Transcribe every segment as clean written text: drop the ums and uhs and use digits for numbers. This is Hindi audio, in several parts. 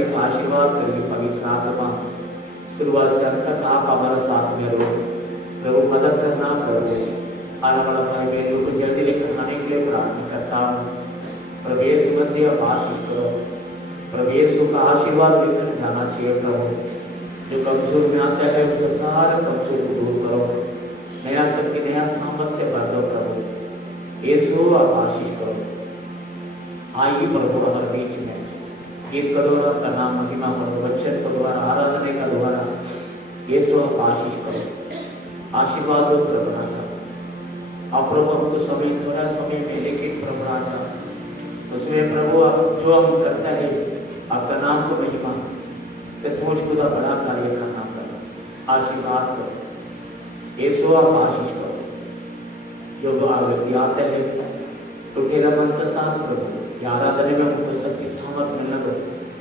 सभी का आशीर्वाद करके पवित्र आत्मा शुरुआत से अंत तक आप हमारे साथ में रहो प्रभु, मदद करना प्रभु। आने वाला भाई बहनों को जल्दी लेकर आने के लिए प्रार्थना करता हूँ। प्रभु यीशु मसीह आप आशीष करो, प्रभु यीशु का आशीर्वाद लेकर जाना चाहिए प्रभु। जो कमजोर में आता है उसको सारे कमजोर को दूर करो, नया शक्ति नया सामर्थ से भर दो प्रभु। यीशु आप आशीष करो। आइए प्रभु हमारे बीच में गीत का द्वारा का नाम महिमा करो, वचन का द्वारा आराधना का द्वारा यीशु आप आशीष करो, आशीर्वाद दो प्रभु राजा। आप प्रभु हमको समय थोड़ा समय में लेकिन प्रभु राजा उसमें प्रभु आप जो हम करता है आपका नाम को महिमा सचमुच खुदा बड़ा कार्य करना करो, आशीर्वाद करो यीशु आप आशीष करो। जो व्यक्ति आते हैं तो तेरा मन का साथ प्रभु आराधना में उनको शक्ति सामर्थ मिलना दो,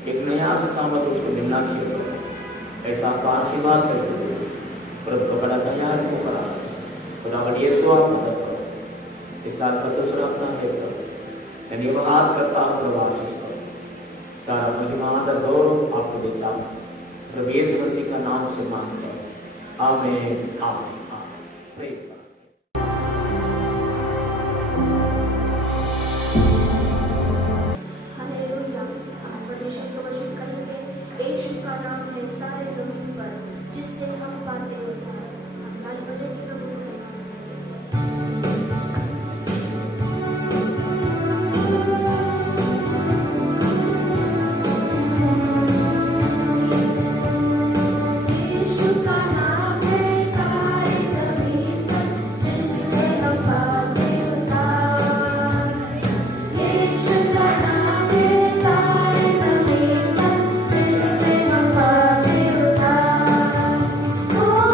एक नया सामर्थ उसको मिलना चाहिए। ऐसा आपका आशीर्वाद करके प्रभु को बड़ा तैयार को करा खुदा यीशु आप मदद करो। इस साल का दूसरा अपना है प्रभु, धन्यवाद करता हूँ प्रभु, आशीष करो। सारा महिमा आदर गौरव आपको देता हूँ प्रभु यीशु मसीह का नाम से मांगते हैं, आमीन आमीन आमीन। Praise God. हालेलुया। परमेश्वर का वचन कहेंगे यीशु का नाम है सारे जमीन पर जिससे हम बातें होता है। हम ताली बजा के प्रभु को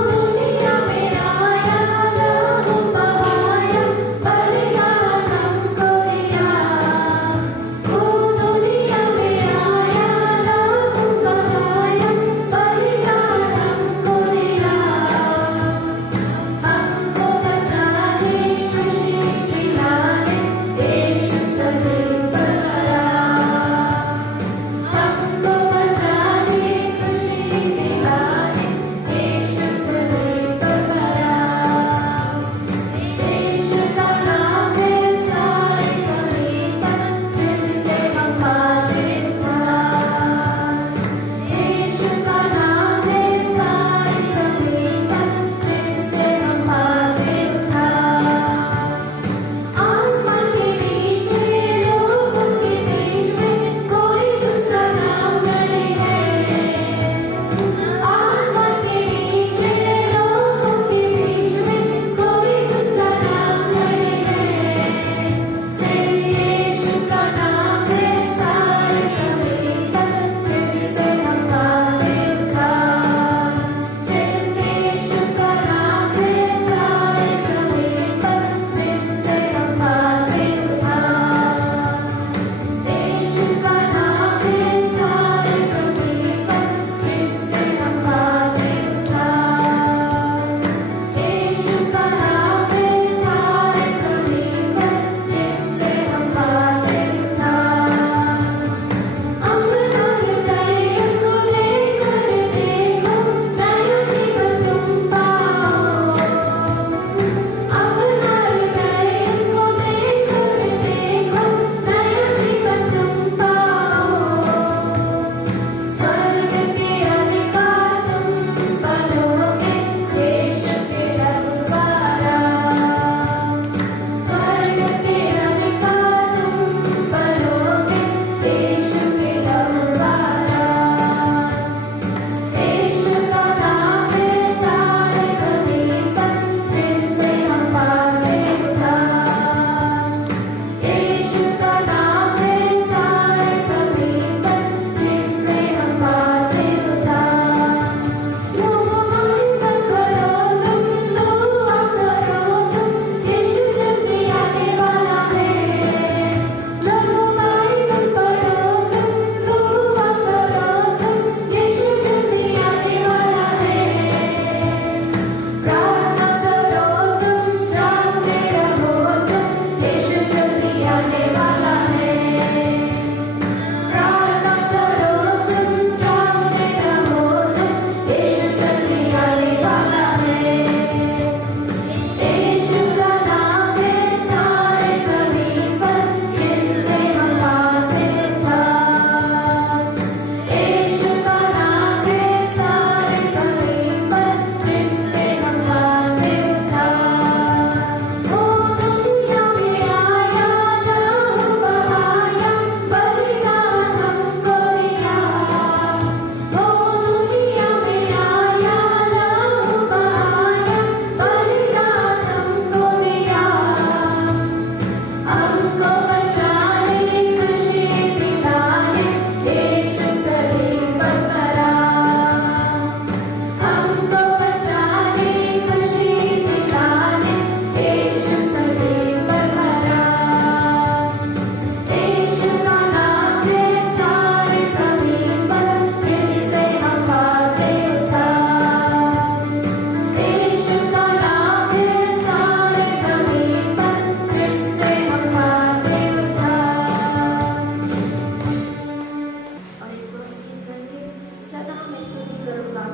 दुनिया में आया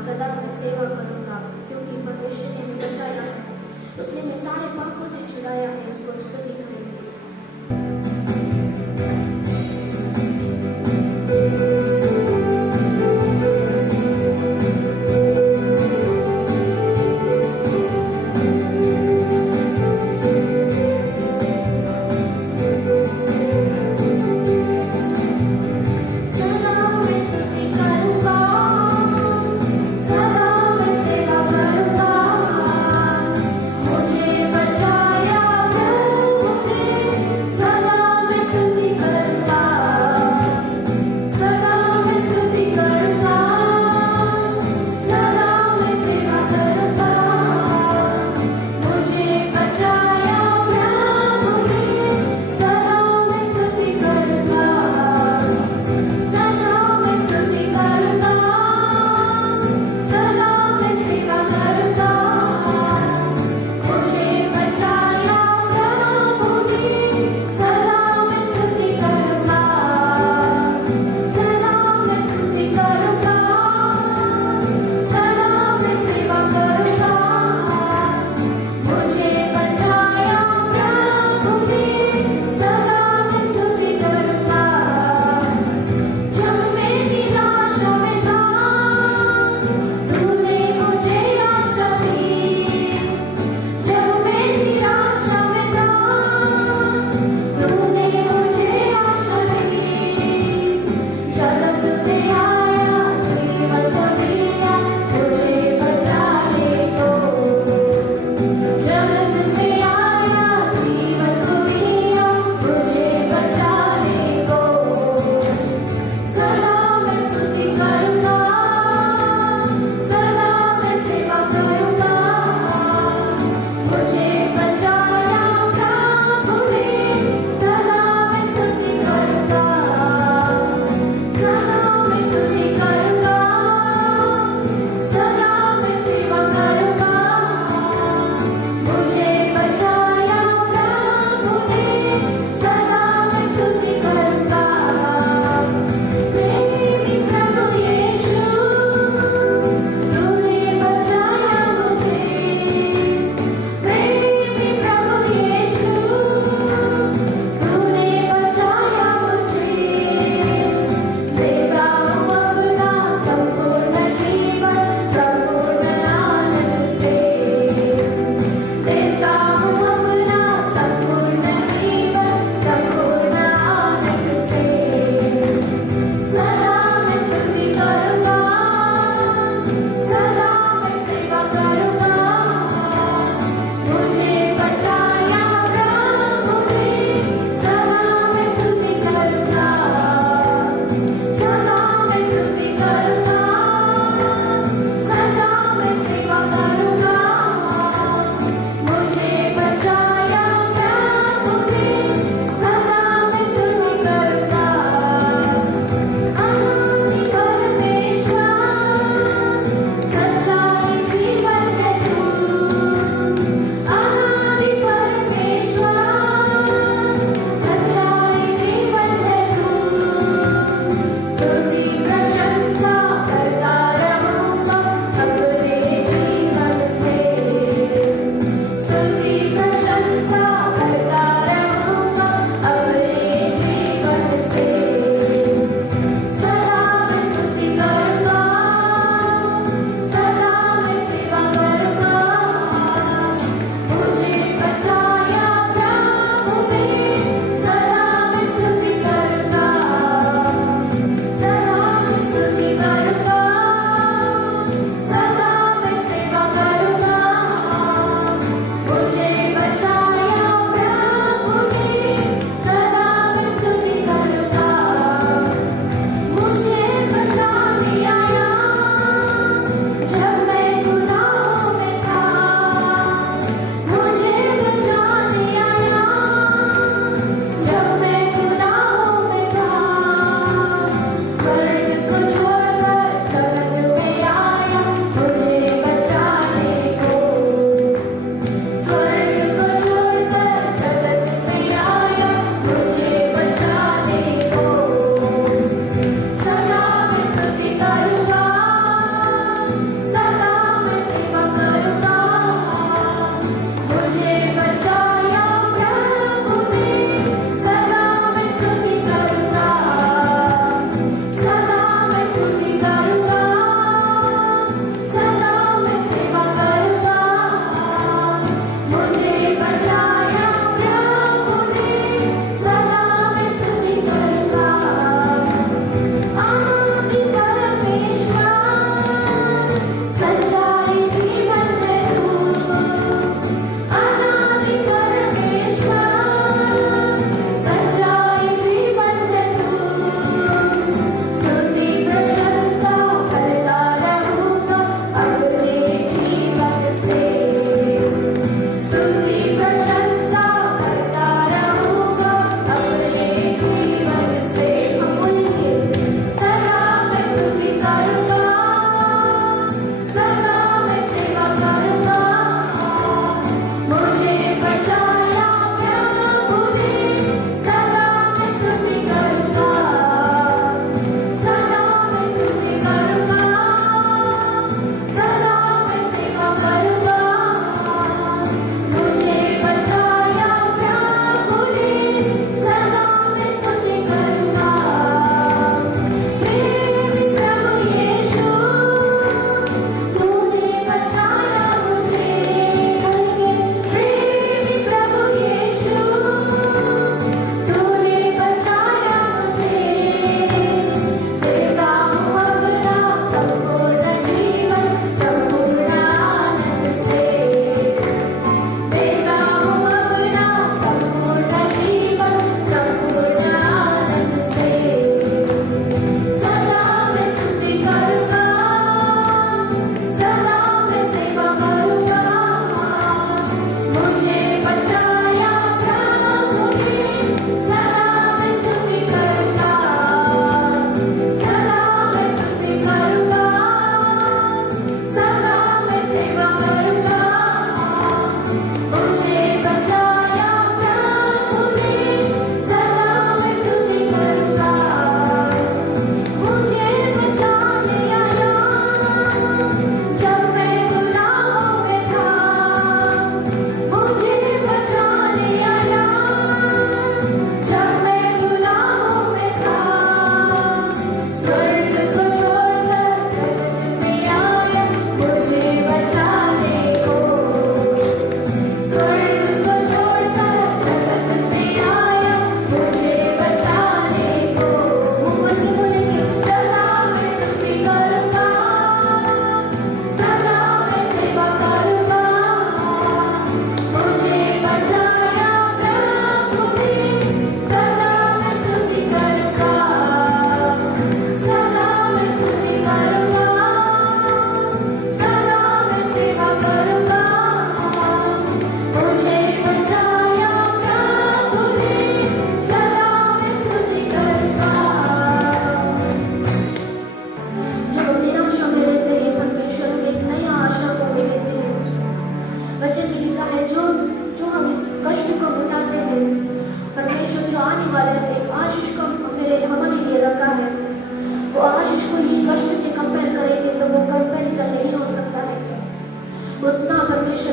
सदा मैं सेवा करूंगा, क्योंकि परमेश्वर ने मुझे बचाया है, उसने मैं सारे पापों से छुड़ाया है, उसको स्तुति करेंगे। मुझे बचाया प्रभु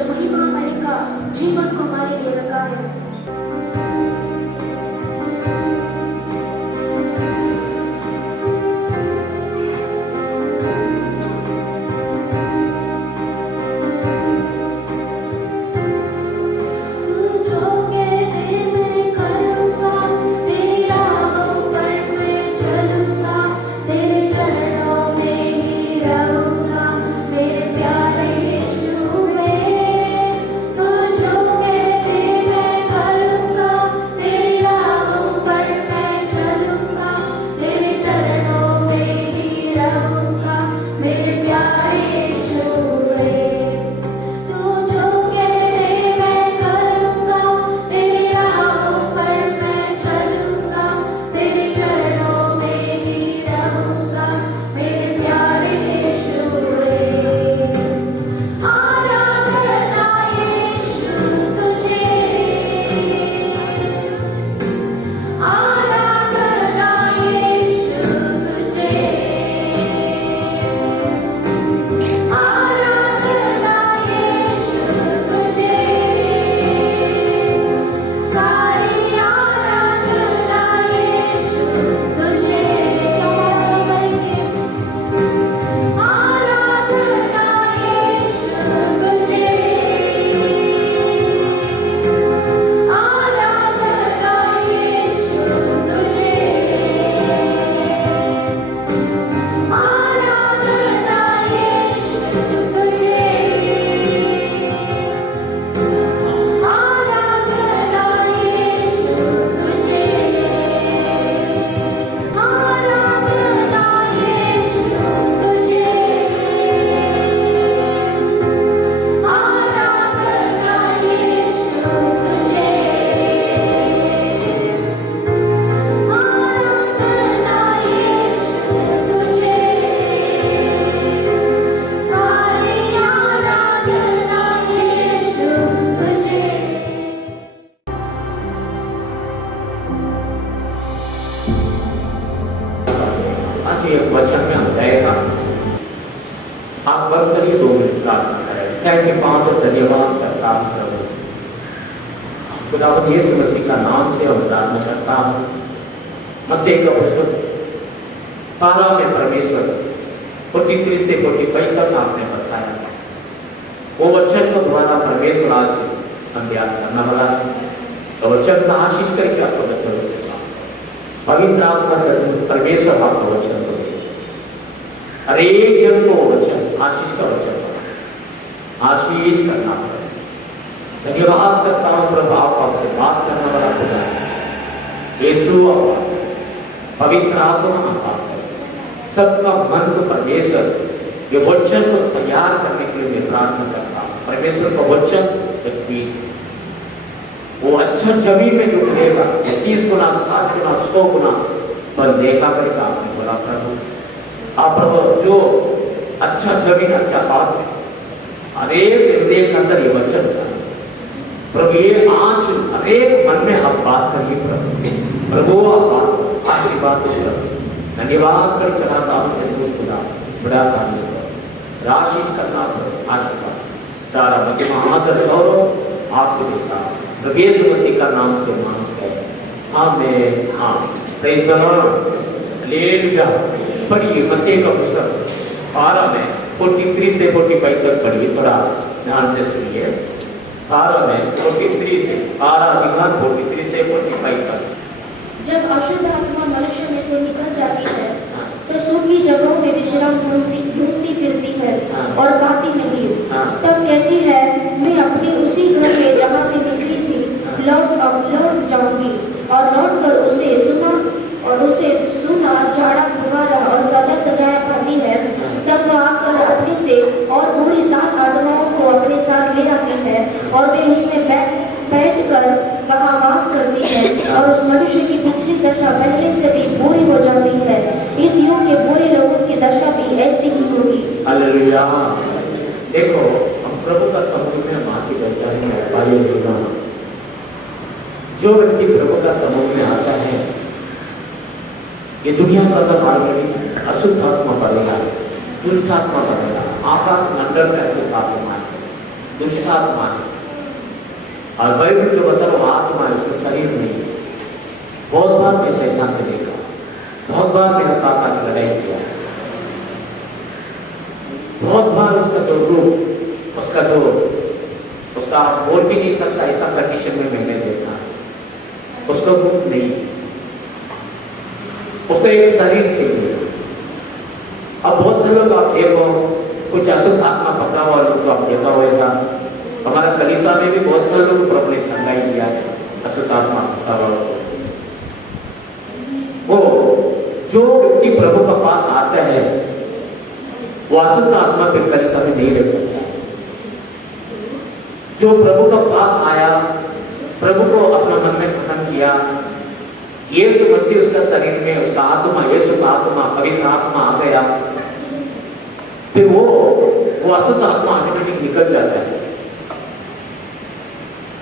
महिमामय का जीवन को हमारे लिए रखा है। एक वचन में हम रहेगा। आप बंद करिए, 2 मिनट प्रार्थना करें। थैंक यू फादर, धन्यवाद करता हूँ प्रभु, खुदावंद यीशु मसीह का नाम से हम प्रार्थना करता हूँ। मत्ती का पुस्तक 12 में परमेश्वर 43 से 45 तक आपने बताया, वो वचन को द्वारा परमेश्वर आज हम याद करना वाला है। तो वचन का आशीष करके आपको वचन से पवित्र आत्मा से परमेश्वर आपको वचन को दे, हर एक जन को वचन आशीष का वचन आशीष करना पड़े। धन्यवाद करता हूँ प्रभु, आपसे बात करने वाला खुदा यीशु पवित्र आत्मा हम बात करें, सबका मन को परमेश्वर ये वचन को तैयार करने के लिए मैं प्रार्थना करता हूँ। परमेश्वर का वचन एक बीज, वो अच्छा जमीन में जो मिलेगा 30 गुना 60 गुना 100 गुना पर देखा करेगा। आपने बोला प्रभु, आप प्रभु जो अच्छा जमीन अच्छा बात है, हरेक हृदय के अंदर ये वचन प्रभु, ये आज हरेक मन में आप बात करिए प्रभु। प्रभु आप बात आशीर्वाद दो, धन्यवाद कर चढ़ाता हूँ से कुछ खुदा बड़ा काम आशीष करना आशीर्वाद सारा महिमा आदर गौरव आपको देता हूँ, प्रभु यीशु मसीह का नाम से मांगते हैं, आमीन। हाँ, प्रेज़ द लॉर्ड, हालेलुया। पढ़िए मत्ती का पुस्तक 12 में 43 से 45 तक पढ़िए, थोड़ा ध्यान से सुनिए। 12 में 43 से 43 से 45 तक। जब अशुद्ध आत्मा मनुष्य में से निकल जाती है तो सूखी जगहों में विश्राम ढूंढती फिरती है और पाती नहीं। तब कहती है, मैं अपने उसी घर में जहाँ से निकली थी लौट जाऊंगी, और लौट कर उसे सुना झाड़ा बुखारा और सजाया पाती है। तब वह आकर अपने से और पूरी 7 आत्माओं को अपने साथ ले आती है, और वे उसमें बैठकर वहाँ वास करती है, और उस मनुष्य की पिछली दशा पहले से भी बुरी हो जाती है। इस युग के बुरे लोगों की दशा भी ऐसी ही होगी। हालेलुया। देखो, हम प्रभु का समूह में माटी करता है, भाई बहनों, जो व्यक्ति प्रभु का समूह में आता है, ये दुनिया का तो अशुद्ध आत्मा बढ़ेगा, दुष्ट आत्मा बढ़ेगा, आकाश मंडल में अशुद्ध आत्मा है, दुष्ट आत्मा है। और बाइबल जो बता रहा आत्मा है, उसका शरीर नहीं है। बहुत बार मैं शैतान को देखा, बहुत बार मेरा साथ आकर लड़ाई किया, बहुत बार उसका जो रूप, उसका आप बोल भी नहीं सकता ऐसा कंडीशन में मैंने देखा। उसका रूप नहीं, उसका एक शरीर चाहिए। अब बहुत से लोग आप देखो, कुछ अशुद्ध आत्मा पकड़ा हुआ लोग तो आप देखा होगा। हमारा कलीसिया में भी बहुत सारे लोग प्रभु ने चंगाई किया है अशुद्ध आत्मा पकड़ा हुआ। वो जो व्यक्ति प्रभु के पास आता है वो अशुद्ध आत्मा के कलीसिया में नहीं रह सकता। जो प्रभु के पास आया, प्रभु को अपना मन में ग्रहण किया, यीशु मसीह उसका शरीर में, उसका आत्मा, यीशु का आत्मा, पवित्र आत्मा आ गया, फिर वो अशुद्ध आत्मा ऑटोमेटिक निकल जाता है।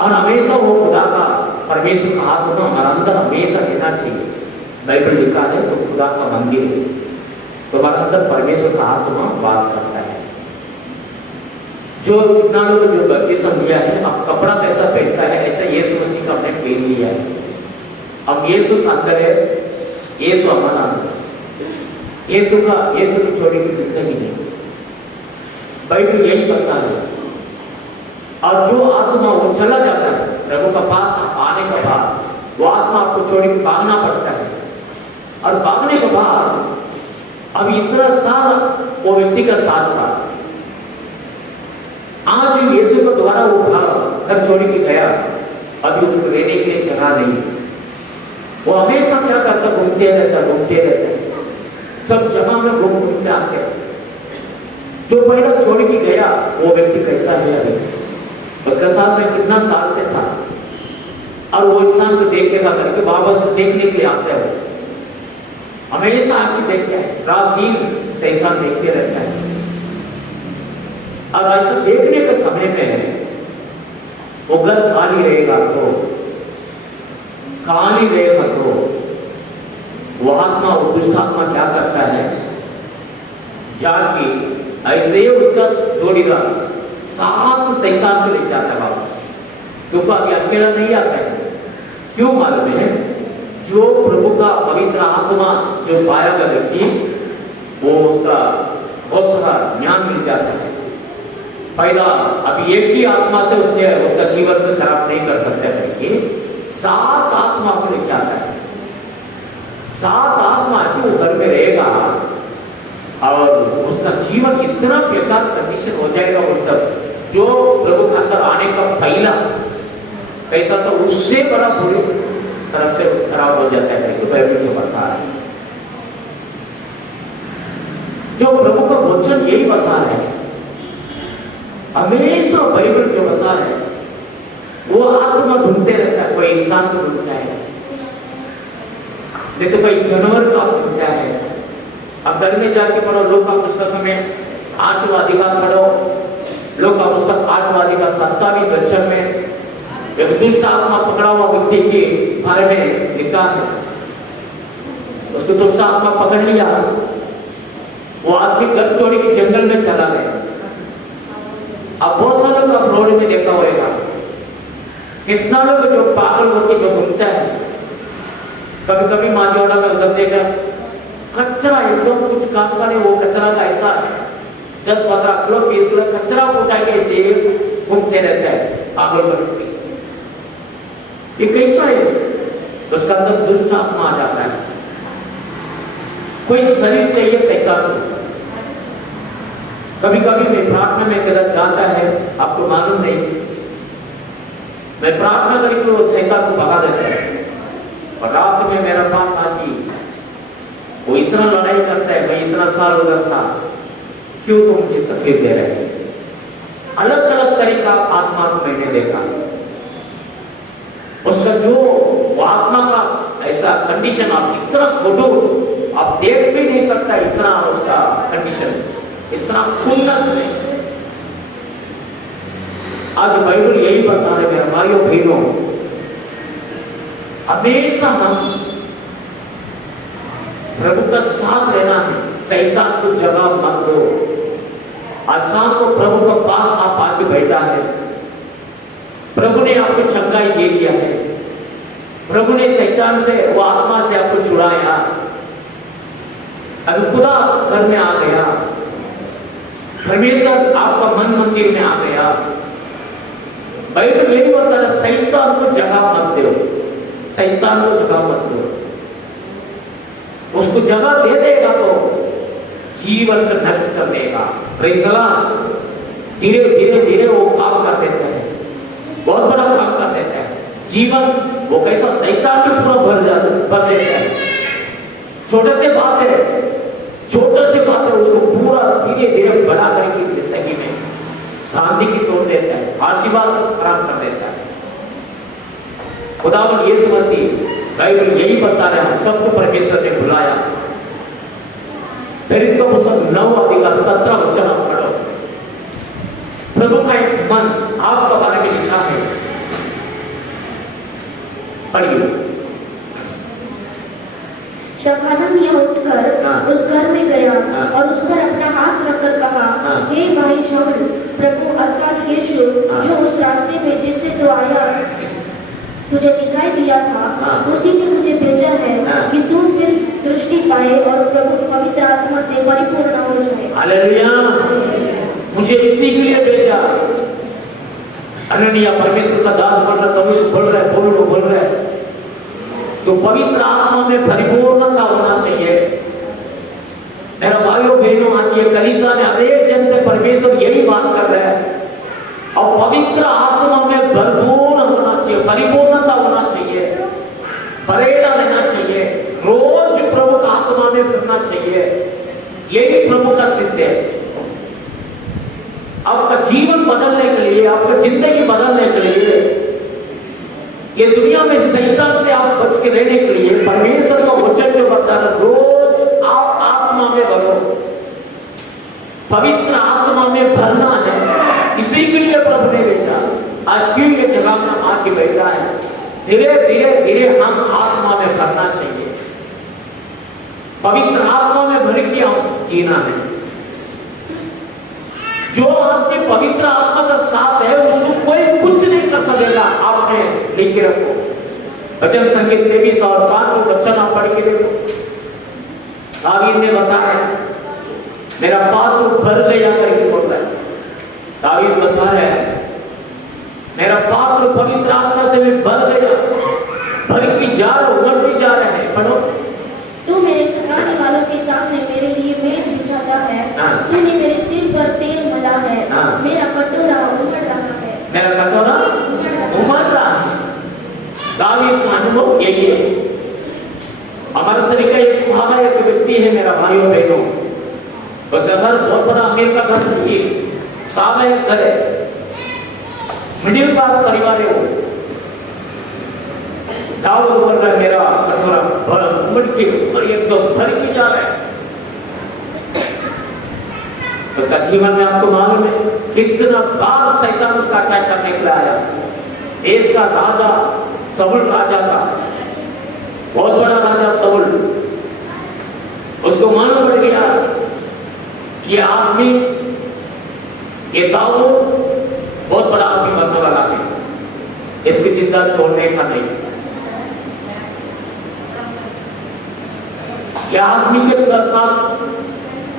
और हमेशा वो खुदा का, परमेश्वर का आत्मा हमारा अंदर हमेशा रहना चाहिए। बाइबल लिखा है तो खुदा का मंदिर है, तो हमारे अंदर परमेश्वर का आत्मा वास करता है। जो कितना लोग जो बपतिस्म लिया है, अब कपड़ा कैसा पहनता है ऐसा यीशु मसीह का अपने पहन लिया है। अब यीशु का अंदर है, यीशु हमारा अंदर, यीशु की छोड़ी की जिंदगी नहीं। बाइबल यही बता है। और जो आत्मा वो चला जाता है प्रभु का पास आने के बाद, वो आत्मा आपको छोड़ के भागना पड़ता है। और भागने के बाद अब इतना साल वो व्यक्ति का साथ था, आज यीशु के द्वारा वो घर छोड़ के गया, अभी उसको रहने के लिए जगह नहीं। वो हमेशा क्या करता, घूमते रहता, सब जगह में घूम के आते हैं। जो पहला छोड़ के गया वो व्यक्ति कैसा है, अभी उसका साथ में कितना साल से था, और वो इंसान को देखेगा करके वापस देखने के लिए आता है। हमेशा आके देखता है, रात दिन शैतान देखते रहता है। और ऐसा देखने के समय में वो घर खाली रहेगा तो वो आत्मा, वो दुष्ट आत्मा क्या करता है, जाके ऐसे ही उसका जोड़ीदार साथ शैतान को ले जाता है वापस, क्योंकि अभी अकेला नहीं आता है। क्यों मालूम है? जो प्रभु का पवित्र आत्मा जो पाया गया व्यक्ति, वो उसका बहुत सारा ज्ञान मिल जाता है। पहला अभी एक ही आत्मा से उसका जीवन को खराब नहीं कर सकते, करके 7 आत्मा को लेके आता है। 7 आत्मा की वो घर में रहेगा और उसका जीवन इतना बेकार कंडीशन हो जाएगा। मतलब जो प्रभु के अंदर आने का पहला कैसा था, उससे बड़ा बुरी तरफ से खराब हो जाता है। तो बाइबल जो बता रहा है, जो प्रभु का वचन यही बता रहे हैं, हमेशा बाइबल जो बता रहे हैं, वो आत्मा ढूंढते रहता है। कोई इंसान को ढूंढता है, नहीं तो कोई जानवर को ढूंढता है। अब घर में जाके पढ़ो, लोक का पुस्तक में 8वां अधिकार पढ़ो, लोक का पुस्तक 8वां अधिकार 27 वचन में एक दुष्ट आत्मा पकड़ा हुआ व्यक्ति के बारे में लिखा है। उसको दुष्ट आत्मा पकड़ लिया, वो आदमी घर छोड़ के जंगल में चला गया। अब बहुत सारे लोग रोड में देखा होगा, कितना लोग जो पागल होकर जो घूमता है। कभी कभी माजोड़ा में उधर देखा कचरा, एकदम कुछ काम का नहीं, वो कचरा का ऐसा 10-15 किलो 20 किलो कचरा उठा के ऐसे घूमते रहता है पागल बन। ये कैसा है? तो उसका अंदर दुष्ट आत्मा आ जाता है। कोई शरीर चाहिए शैतान को। कभी कभी मैं प्रार्थना में गलत जाता है, आपको मालूम नहीं, मैं प्रार्थना करके वो शैतान को भगा देता है। और रात में मेरे पास आती, वो इतना लड़ाई करता है, मैं इतना साल उधर था, क्यों तुम मुझे तकलीफ दे रहे थे? अलग अलग तरीका आत्मा को मैंने देखा। उसका जो आत्मा का ऐसा कंडीशन, आप इतना फोटो आप देख भी नहीं सकता, इतना उसका कंडीशन, इतना खुन्नस नहीं। आज बाइबल यही बता रहे मेरे भाइयों बहनों, हमेशा हम प्रभु का साथ लेना है, शैतान को जगह मत दो। आज शाम को प्रभु के पास आप आ आपकी बेटा है, प्रभु ने आपको चंगाई दे दिया है, प्रभु ने शैतान से, वो आत्मा से आपको छुड़ाया, अभी खुदा घर में आ गया, परमेश्वर आपका मन मंदिर में आ गया। बाइबल यही बोलता है, शैतान को जगह मत दो, शैतान को जगह मत दो। उसको जगह दे देगा तो जीवन को नष्ट कर देगा। Praise the Lord. धीरे धीरे धीरे वो काम कर देता है, बहुत बड़ा काम कर देता है। जीवन वो कैसा शैतान में पूरा भर देता है। छोटे से बात है, छोटे से बात है, उसको पूरा धीरे धीरे बड़ा करके जिंदगी में शांति की तोड़ देता है, आशीर्वाद को खराब कर देता है। खुदावन यीशु मसीह बाइबल यही बता रहे हैं, हम सबको परमेश्वर ने बुलाया। प्रेरित का पुस्तक 9 अधिकार 17 वचन आप पढ़ो। प्रभु का एक मन आपका बारे में लिखा है, पढ़िए। तब हनन्याह उठकर उस घर में गया और उस पर अपना हाथ रखकर कहा, हे भाई शाऊल, प्रभु अर्थात यीशु जो उस रास्ते में जिससे तू आया तुझे दिखाई दिया था, उसी ने मुझे भेजा है कि तू फिर दृष्टि पाए और प्रभु पवित्र आत्मा से परिपूर्ण हो जाए। हालेलुया। मुझे इसी के लिए भेजा। हनन्याह परमेश्वर का दास बोल रहा, सब बोल रहा है, बोल रहा है, तो पवित्र आत्मा में परिपूर्णता होना चाहिए। मेरा भाइयों बहनों, आज ये कलीसिया में अनेक जन से परमेश्वर यही बात कर रहा है। और पवित्र आत्मा में भरपूर होना चाहिए, परिपूर्णता होना चाहिए, भरेला लेना चाहिए, रोज प्रभु का आत्मा में भरना चाहिए। यही प्रभु का सिद्ध है। आपका जीवन बदलने के लिए, आपका जिंदगी बदलने के लिए, ये दुनिया में शैतान से आप बच के रहने के लिए परमेश्वर का वचन जो बता रहा, रोज आप आत्मा में भरो, पवित्र आत्मा में भरना है। इसी के लिए प्रभु ने भेजा। आज क्यों ये जगह में मां की बैठा है, धीरे धीरे धीरे हम आत्मा में भरना चाहिए, पवित्र आत्मा में भर के हम जीना है। जो आपके पवित्र आत्मा का साथ है उसको कोई कुछ नहीं कर सकेगा। आपने लिख के रखो, वचन संगीत 23 और 5 वचन आप पढ़ के देखो। दावीद ने बताया, मेरा पात्र भर गया करके बोलता है। दावीद बता रहा है, मेरा पात्र पवित्र आत्मा से भी भर गया, भर की जा रहा, उमड़ती जा रहे हैं। पढ़ो। तू मेरे सताने वालों के सामने मेरे लिए मेज बिछाता है, तूने मेरे सिर पर तेल मला है, मेरा कटोरा उमड़ रहा है, मेरा कटोरा उमड़ रहा है। दावीद का अनुभव यही है। हमारे शरीर का एक सहाबा एक व्यक्ति है, मेरा भाइयों बहनों, उसका घर बहुत बड़ा अमीर का घर नहीं, सहाबा एक घर है, मिडिल क्लास परिवार है वो। दाऊद बोल रहा है, मेरा कटोरा भर उमड़ के और एकदम भर के जा रहा है। उसका जीवन में आपको मालूम है कितना बार शैतान उसका अटैक करने के लिए आया। देश का राजा शाऊल राजा था, बहुत बड़ा राजा शाऊल। उसको मालूम पड़ गया ये आदमी, ये दाऊद बहुत बड़ा आदमी बनने वाला है, इसकी जिंदा छोड़ने का नहीं। यह आदमी के साथ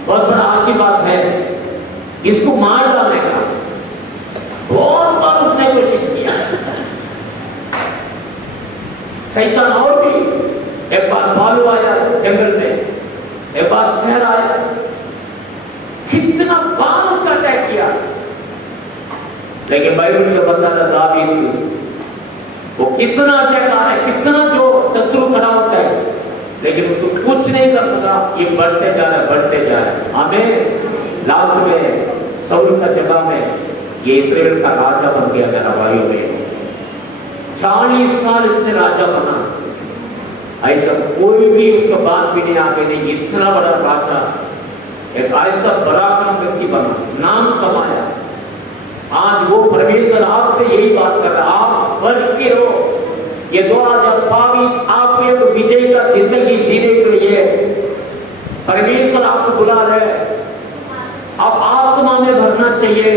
बहुत बड़ा आशीर्वाद है, इसको मार डालने का बहुत बार उसने कोशिश किया। शैतान और भी, एक बार भालू आया जंगल में, एक बार शहर आया, कितना बार उसका अटैक किया। लेकिन बाइबल से बता रहा दावीद, वो कितना अटैक आ रहा है, कितना जो शत्रु खड़ा होता है, लेकिन उसको कुछ नहीं कर सका। ये बढ़ते जा रहा है, बढ़ते जा रहा है। हमें लास्ट में शाऊल का जगह में ये इस्राएल का राजा बन गया। मेरा भाइयों में 40 साल इसने राजा बना, ऐसा कोई भी उसका बात भी नहीं आगे नहीं। इतना बड़ा राजा, एक ऐसा पराक्रम व्यक्ति बना, नाम कमाया। आज वो परमेश्वर आपसे यही बात कर रहा है, आप बढ़ के रहो। ये 2022 आप एक विजय का जिंदगी जीने के लिए परमेश्वर आपको बुला रहे हैं। आप आत्मा में भरना चाहिए,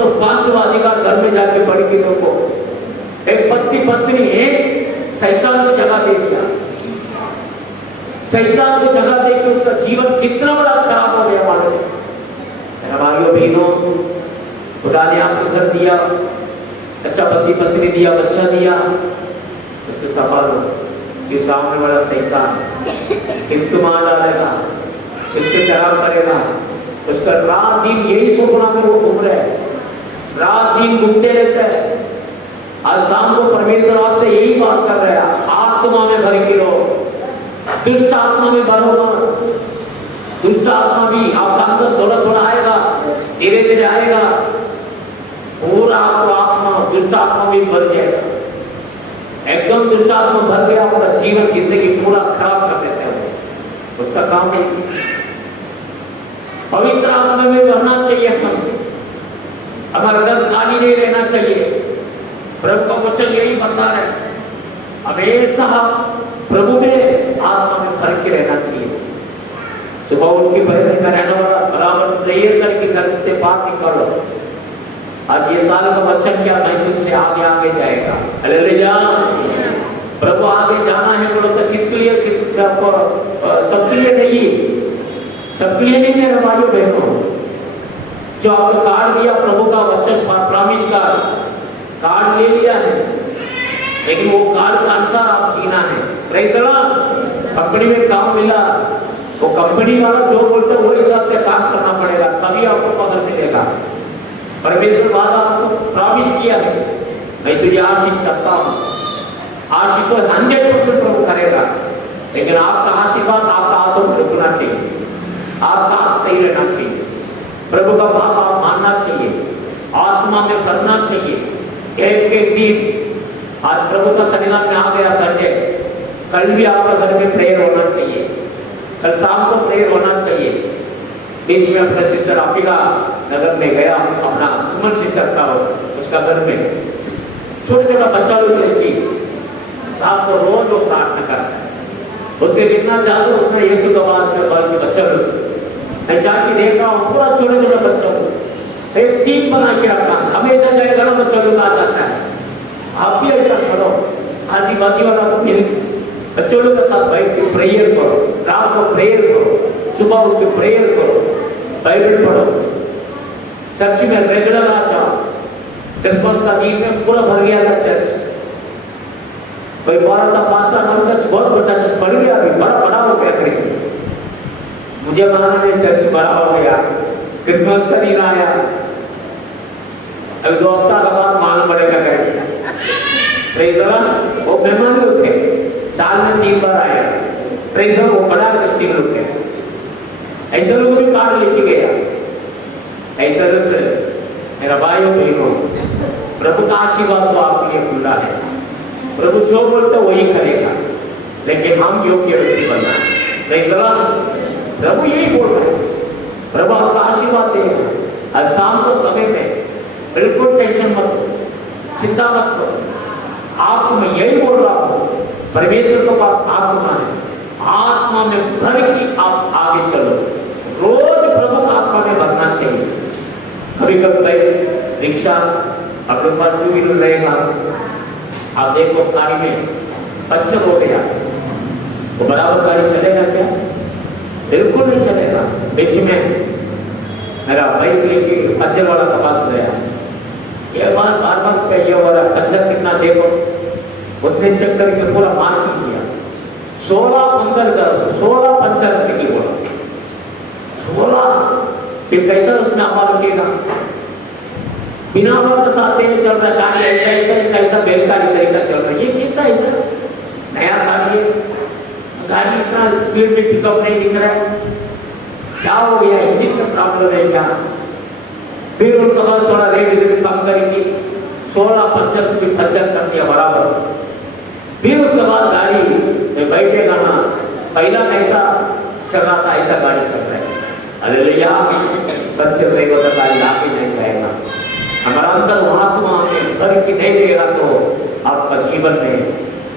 तो 5वां अधिकार घर में जाके पढ़ के देखो, एक पति पत्नी शैतान को जगह दे दिया, शैतान को जगह दे के उसका जीवन कितना बड़ा खराब हो गया मालूम है। मेरा भाइयों बहनों, खुदा ने आपको घर दिया, अच्छा पति पत्नी दिया, बच्चा दिया, उसके संभालो कि सामने वाला शैतान किसको मार डालेगा, किसके खराब करेगा। उसका रात दिन यही सपना में वो घूम रहे हैं, रात दिन घूमते रहते हैं। आज शाम को परमेश्वर आपसे यही बात कर रहा है, आत्मा में भर के रहो, दुष्ट आत्मा में भरो मत। दुष्ट आत्मा भी आपका अंदर थोड़ा थोड़ा आएगा, धीरे धीरे आएगा, पूरा आपको आत्मा दुष्ट आत्मा भी भर जाएगा। एकदम दुष्ट आत्मा भर गया, आपका जीवन जिंदगी पूरा खराब कर देते हैं। उसका काम नहीं। पवित्र आत्मा में भरना चाहिए हमारा घर खाली नहीं रहना चाहिए। प्रभु का वचन यही बता रहे, हमेशा प्रभु में आत्मा में भर के रहना चाहिए। सुबह उनकी बहन का रहने वाला बराबर प्रेयर करके घर से बात निकालो। आज ये साल का वचन क्या मैं तुमसे आगे आगे जाएगा। हालेलुया। प्रभु आगे जाना है बोलो तो किसके लिए, सबके लिए नहीं, सबके लिए नहीं मेरे भाइयों बहनों। जो आपको कार्ड दिया प्रभु का वचन प्रॉमिस कार्ड ले लिया है, लेकिन वो कार्ड के अनुसार आप जीना है। Praise the Lord. कंपनी में काम मिला, वो कंपनी वाला जो बोलते हैं वो हिसाब से काम करना पड़ेगा, तभी आपको पकड़ मिलेगा। परमेश्वर वाला आपको प्रॉमिस किया है, मैं तुझे आशीष करता हूँ। आशीष तो 100% प्रभु करेगा, लेकिन आपका आशीर्वाद आपका हाथों में रुकना चाहिए, आपका हाथ सही रहना चाहिए, प्रभु का बात आप मानना चाहिए, आत्मा में करना चाहिए। एक दिन आज प्रभु का सन्निधान में आ गया संडे, कल भी आपका घर में प्रेयर होना चाहिए, कल शाम को प्रेयर होना चाहिए। बीच में अपने सिस्टर अम्बिका नगर में गया, अपना सुमन सिस्टर था उसका घर में, छोटे छोटा बच्चा लड़की साथ को रोज वो प्रार्थना करता है। उसके कितना जादू उतना यीशु का बात में बल के बच्चा लोग मैं जाके देख रहा हूँ, पूरा छोटे छोटे बच्चा लोग एक टीम बना के रखा, हमेशा जाएगा ना बच्चा लोग आ जाता है। आप भी ऐसा करो, आजी बाजी वाला को मिल बच्चों लोग के साथ बैठ के प्रेयर करो, रात को प्रेयर करो, सुबह उठ के प्रेयर करो, बाइबल पढ़ो, चर्च में रेगुलर आ जाओ। क्रिसमस का दिन में पूरा भर गया था चर्च, कोई 12 का 5 का चर्च बहुत बड़ा चर्च पड़ गया, अभी बड़ा बड़ा हो गया करेंगे। मुझे मालूम है चर्च बड़ा हो गया, क्रिसमस का दिन आया, अभी 2 हफ्ता का बाद मालूम पड़ेगा करेंगे। Praise the Lord. वो मेहमान लोग थे, साल में 3 बार आया, प्रेज़ द लॉर्ड। वो बड़ा क्रिश्चियन लोग थे, ऐसे लोग भी कार्ड लेके गया। ऐसा लोग मेरा भाई और बहनों, प्रभु का आशीर्वाद तो आपके लिए खुला है, प्रभु जो बोलते वही करेगा, लेकिन हम योग्य व्यक्ति बनना है। Praise the Lord. प्रभु यही बोल रहे हैं, प्रभु आपका आशीर्वाद देगा। आज शाम को समय में बिल्कुल टेंशन मत लो, चिंता मत करो, आपको मैं यही बोल रहा हूँ, परमेश्वर के पास आत्मा है, आत्मा में भर के आप आगे चलो। रोज प्रभु का आत्मा में भरना चाहिए। कभी कभी रिक्शा अपने पास 2 व्हीलर रहेगा, आप देखो गाड़ी में पंचर हो गया, तो बराबर गाड़ी चलेगा क्या? बिल्कुल नहीं चलेगा। बीच में मेरा बाइक लेके पंचर वाला के पास गया, ये बार बार ये वाला पंचर कितना देखो, उसने चेक करके पूरा मार्किंग किया, 16 पंचर निकली बोला, 16। फिर कैसा उसमें आपा रुकेगा? बिना के साथ चल रहा है गाड़ी, ऐसा ऐसा कैसा बैलगाड़ी सही का चल रहा है, ये कैसा ऐसा नया गाड़ी है, गाड़ी इतना स्पीड में पिकअप नहीं दिख रहा है, क्या हो गया? इंजन में प्रॉब्लम है क्या? फिर उनका बाद थोड़ा रेट कम करके 16 पंचर कर दिया बराबर। फिर उसके बाद गाड़ी में बैठेगा ना, पहला कैसा चल रहा था ऐसा गाड़ी चल रहा है। हालेलुया। पंचर नहीं होता गाड़ी आगे नहीं जाएगा। हमारा अंदर आत्मा में भर के नहीं रहेगा तो आपका जीवन में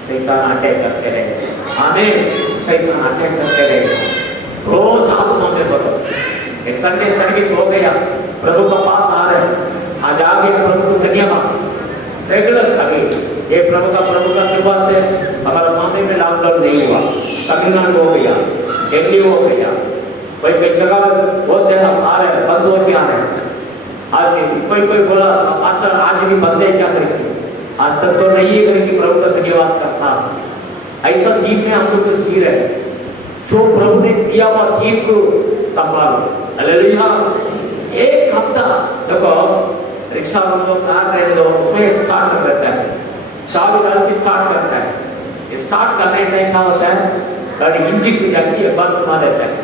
शैतान अटैक करते रहेगा। आमीन। शैतान अटैक करते रहेगा। रोज आत्मा में भरो। एक संडे सर्विस हो गया, प्रभु के पास आ रहे, आज आ गया, प्रभु को धन्यवाद। रेगुलर अभी ये प्रभु का कृपा से हमारा मामले में लॉकडाउन नहीं हुआ, तमिलनाडु हो गया, दिल्ली हो गया, कोई जगह बोलते हैं आ रहे बंद हो के आ रहे। आज कोई बोला पास्टर आज भी बंद है, क्या करेंगे? आज तक तो नहीं करेंगे, प्रभु का धन्यवाद करता। ऐसा जीवन में हम लोग जी रहे, जो प्रभु ने दिया हुआ जीवन को संभालो। हालेलुया। एक हफ्ता देखो रिक्शा हम लोग कार रहे तो उसमें एक स्टार्ट करता है, चाबी डाल के स्टार्ट करता है। स्टार्ट करने में क्या होता है, गाड़ी इंजन की जाती है, बंद घुमा देता है।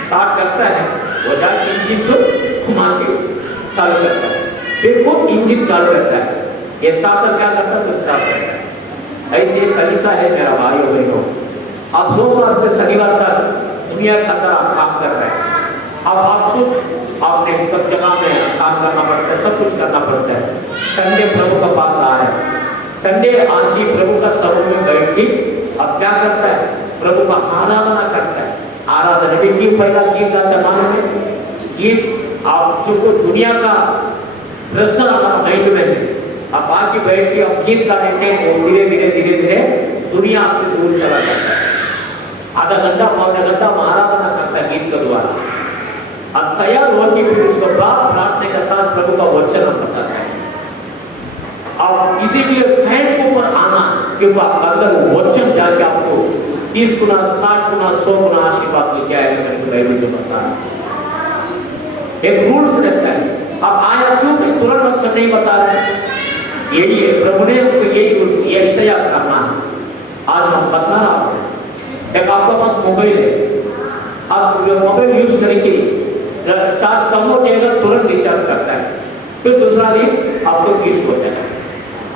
स्टार्ट करता है, वो जाके इंजन को घुमा के चालू करता है, फिर वो इंजन चालू करता है। ये स्टार्टर क्या करता है, सब स्टार्ट करता है। ऐसे एक कलीसा है मेरा भाइयों बहनों, आप सोमवार से शनिवार तक दुनिया का तरह काम कर रहे हैं। अब आपको आपने सब जगह में काम करना पड़ता है, सब कुछ करना पड़ता है। संडे प्रभु का पास आ रहा है, संडे आके प्रभु का समूह में बैठ के अब क्या करता है, प्रभु का आराधना करता है। आराधना भी क्यों पहला गीत गाता मालूम है? गीत आप जो दुनिया का प्रेशर हमारा माइंड में है, आप आके बैठ के अब गीत गाने के धीरे धीरे दुनिया आपसे दूर चला जाता है। आधा घंटा पौना घंटा आराधना करता है गीत के द्वारा। अब तैयार होकर फिर उसको बाद प्रार्थना के साथ प्रभु का वचन हम बताते हैं। अब इसीलिए फैन के ऊपर आना, क्योंकि आप अंदर वचन जाके आपको 30 गुना 60 गुना 100 गुना आशीर्वाद लेके आएगा। मेरे जो बता एक रूल्स रहता है। अब आया क्यों नहीं तुरंत वचन नहीं बता रहे, यही है प्रभु ने हमको यही रूल्स ये ऐसे याद करना। आज हम बता रहा हूं, एक आपके पास मोबाइल है, आप मोबाइल यूज करके चार्ज कम हो जाएगा, तुरंत रिचार्ज करता है, फिर दूसरा दिन आपको किस्त होता है।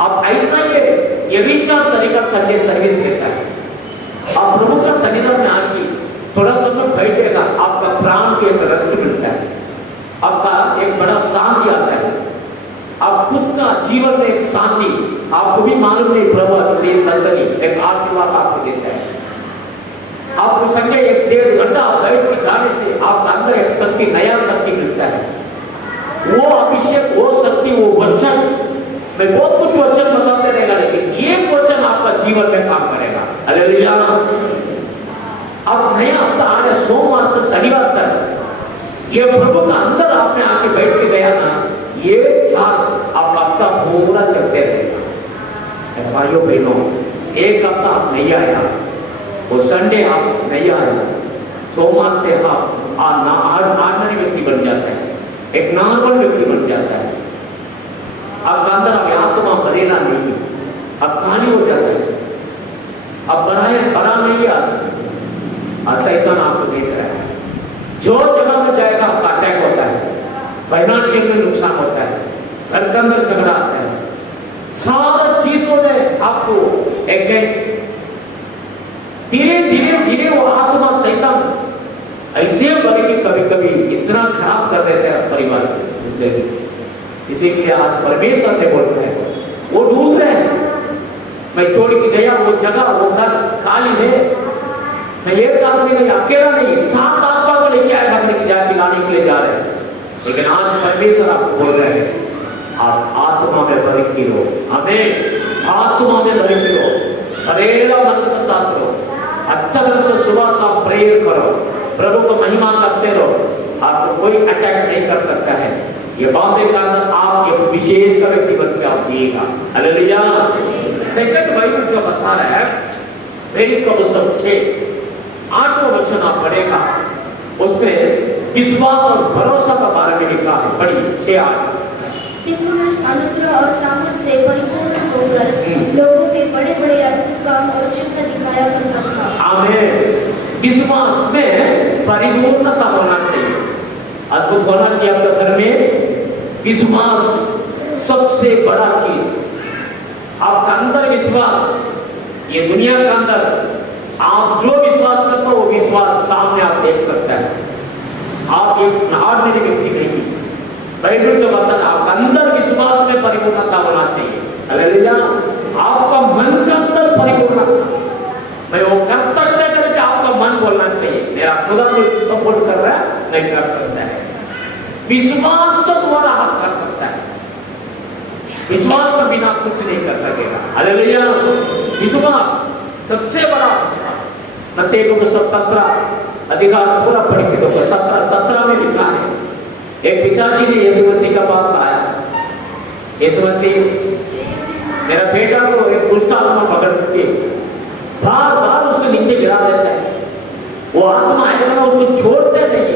अब ऐसा ये रिचार्ज तरीका संडे सर्विस देता है। आप प्रभु का सन्निधान में आके थोड़ा समय बैठेगा, आपका प्राण को एक रेस्ट मिलता है, आपका एक बड़ा शांति आता है, आप खुद का जीवन में एक शांति आपको भी मालूम नहीं, प्रभु से तसल्ली एक आशीर्वाद आपको देता है। आपको संजय 1-1.5 घंटा बैठ के जाने से आपका अंदर एक शक्ति, नया शक्ति मिलता है। वो अभिषेक, वो शक्ति, वो वचन, मैं बहुत कुछ वचन बताते रहेगा, लेकिन एक वचन आपका जीवन में काम करेगा। हालेलुया। अब नया हफ्ता आ रहा, सोमवार से शनिवार तक ये प्रभु का अंदर आपने आके बैठ के गया ना, ये चार्ज आप हफ्ता पूरा चलते रहेगा। भाइयों बहनों, एक हफ्ता आप नहीं आया, वो संडे आप नहीं आया, सोमवार से आप ऑर्डिनरी व्यक्ति बन जाता है, एक नॉर्मल व्यक्ति बन जाता है। आपका अंदर अब आत्मा बनेगा नहीं, अब खाली हो जाता है, अब बड़ा नहीं है। आज शैतान आपको देख रहा है, जो जगह में जाएगा आपका अटैक होता है, फाइनेंशियल में नुकसान होता है, घर के अंदर झगड़ा आता है, सारा चीजों में आपको अगेंस्ट धीरे वो आत्मा शैतान ऐसे बढ़ के कभी इतना खराब कर देते हैं परिवार जिंदगी। इसीलिए आज परमेश्वर ने बोलते हैं, वो ढूंढ रहे हैं, मैं छोड़ के गया वो जगह, वो घर खाली है, मैं एक आदमी नहीं, अकेला नहीं, 7 आत्मा को लेके आए बकरी की जाति लाने के लिए जा रहे हैं। लेकिन आज परमेश्वर आपको बोल रहे हैं, आप आत्मा में भरे रहो, हमें आत्मा में भरे रहो, हरेला मन के साथ रहो, अच्छा ढंग से सुबह शाम प्रेयर करो, प्रभु को महिमा करते रहो, आपको कोई अटैक नहीं कर सकता है। ये बॉम्बे का अंदर आप एक विशेष का व्यक्ति बन के आप जिएगा। हालेलुया। सेकंड बाइबल जो बता रहा है, मेरी को 6-8वां वचन आप पढ़ेगा, उसमें विश्वास और भरोसा का बारे में लिखा है। पढ़िए 6-8। स्तिफनुस अनुग्रह और सामर्थ से परिपूर्ण होकर लोगों के बड़े-बड़े अद्भुत काम और चिन्ह दिखाया करता था। आमीन। विश्वास में परिपूर्णता होना चाहिए, अद्भुत होना चाहिए आपके घर में। विश्वास सबसे बड़ा चीज, आपका अंदर विश्वास, ये दुनिया के अंदर आप जो विश्वास करते हो वो विश्वास सामने आप देख सकते हैं। आप एक ऑर्डिनरी व्यक्ति नहीं, बाइबल जो बताता है आपका अंदर विश्वास में परिपूर्णता होना चाहिए। हालेलुया। आपका मन के अंदर परिपूर्णता, मैं वो कर सकता करके आपका मन बोलना चाहिए, मेरा खुदा मुझे सपोर्ट कर रहा है, नहीं कर सकता है। विश्वास तो तुम्हारा हाथ कर सकता है, विश्वास के बिना कुछ नहीं कर सकेगा। हालेलुया। विश्वास सबसे बड़ा विश्वास। मत्ती की पुस्तक 17 अधिकार पूरा पढ़ के तो 17 में लिखा है, एक पिताजी ने यीशु मसीह के पास आया, यीशु मसीह मेरा बेटा को एक दुष्ट आत्मा पकड़ के बार बार उसको नीचे गिरा देता है, वो आत्मा है ना उसको छोड़ते नहीं।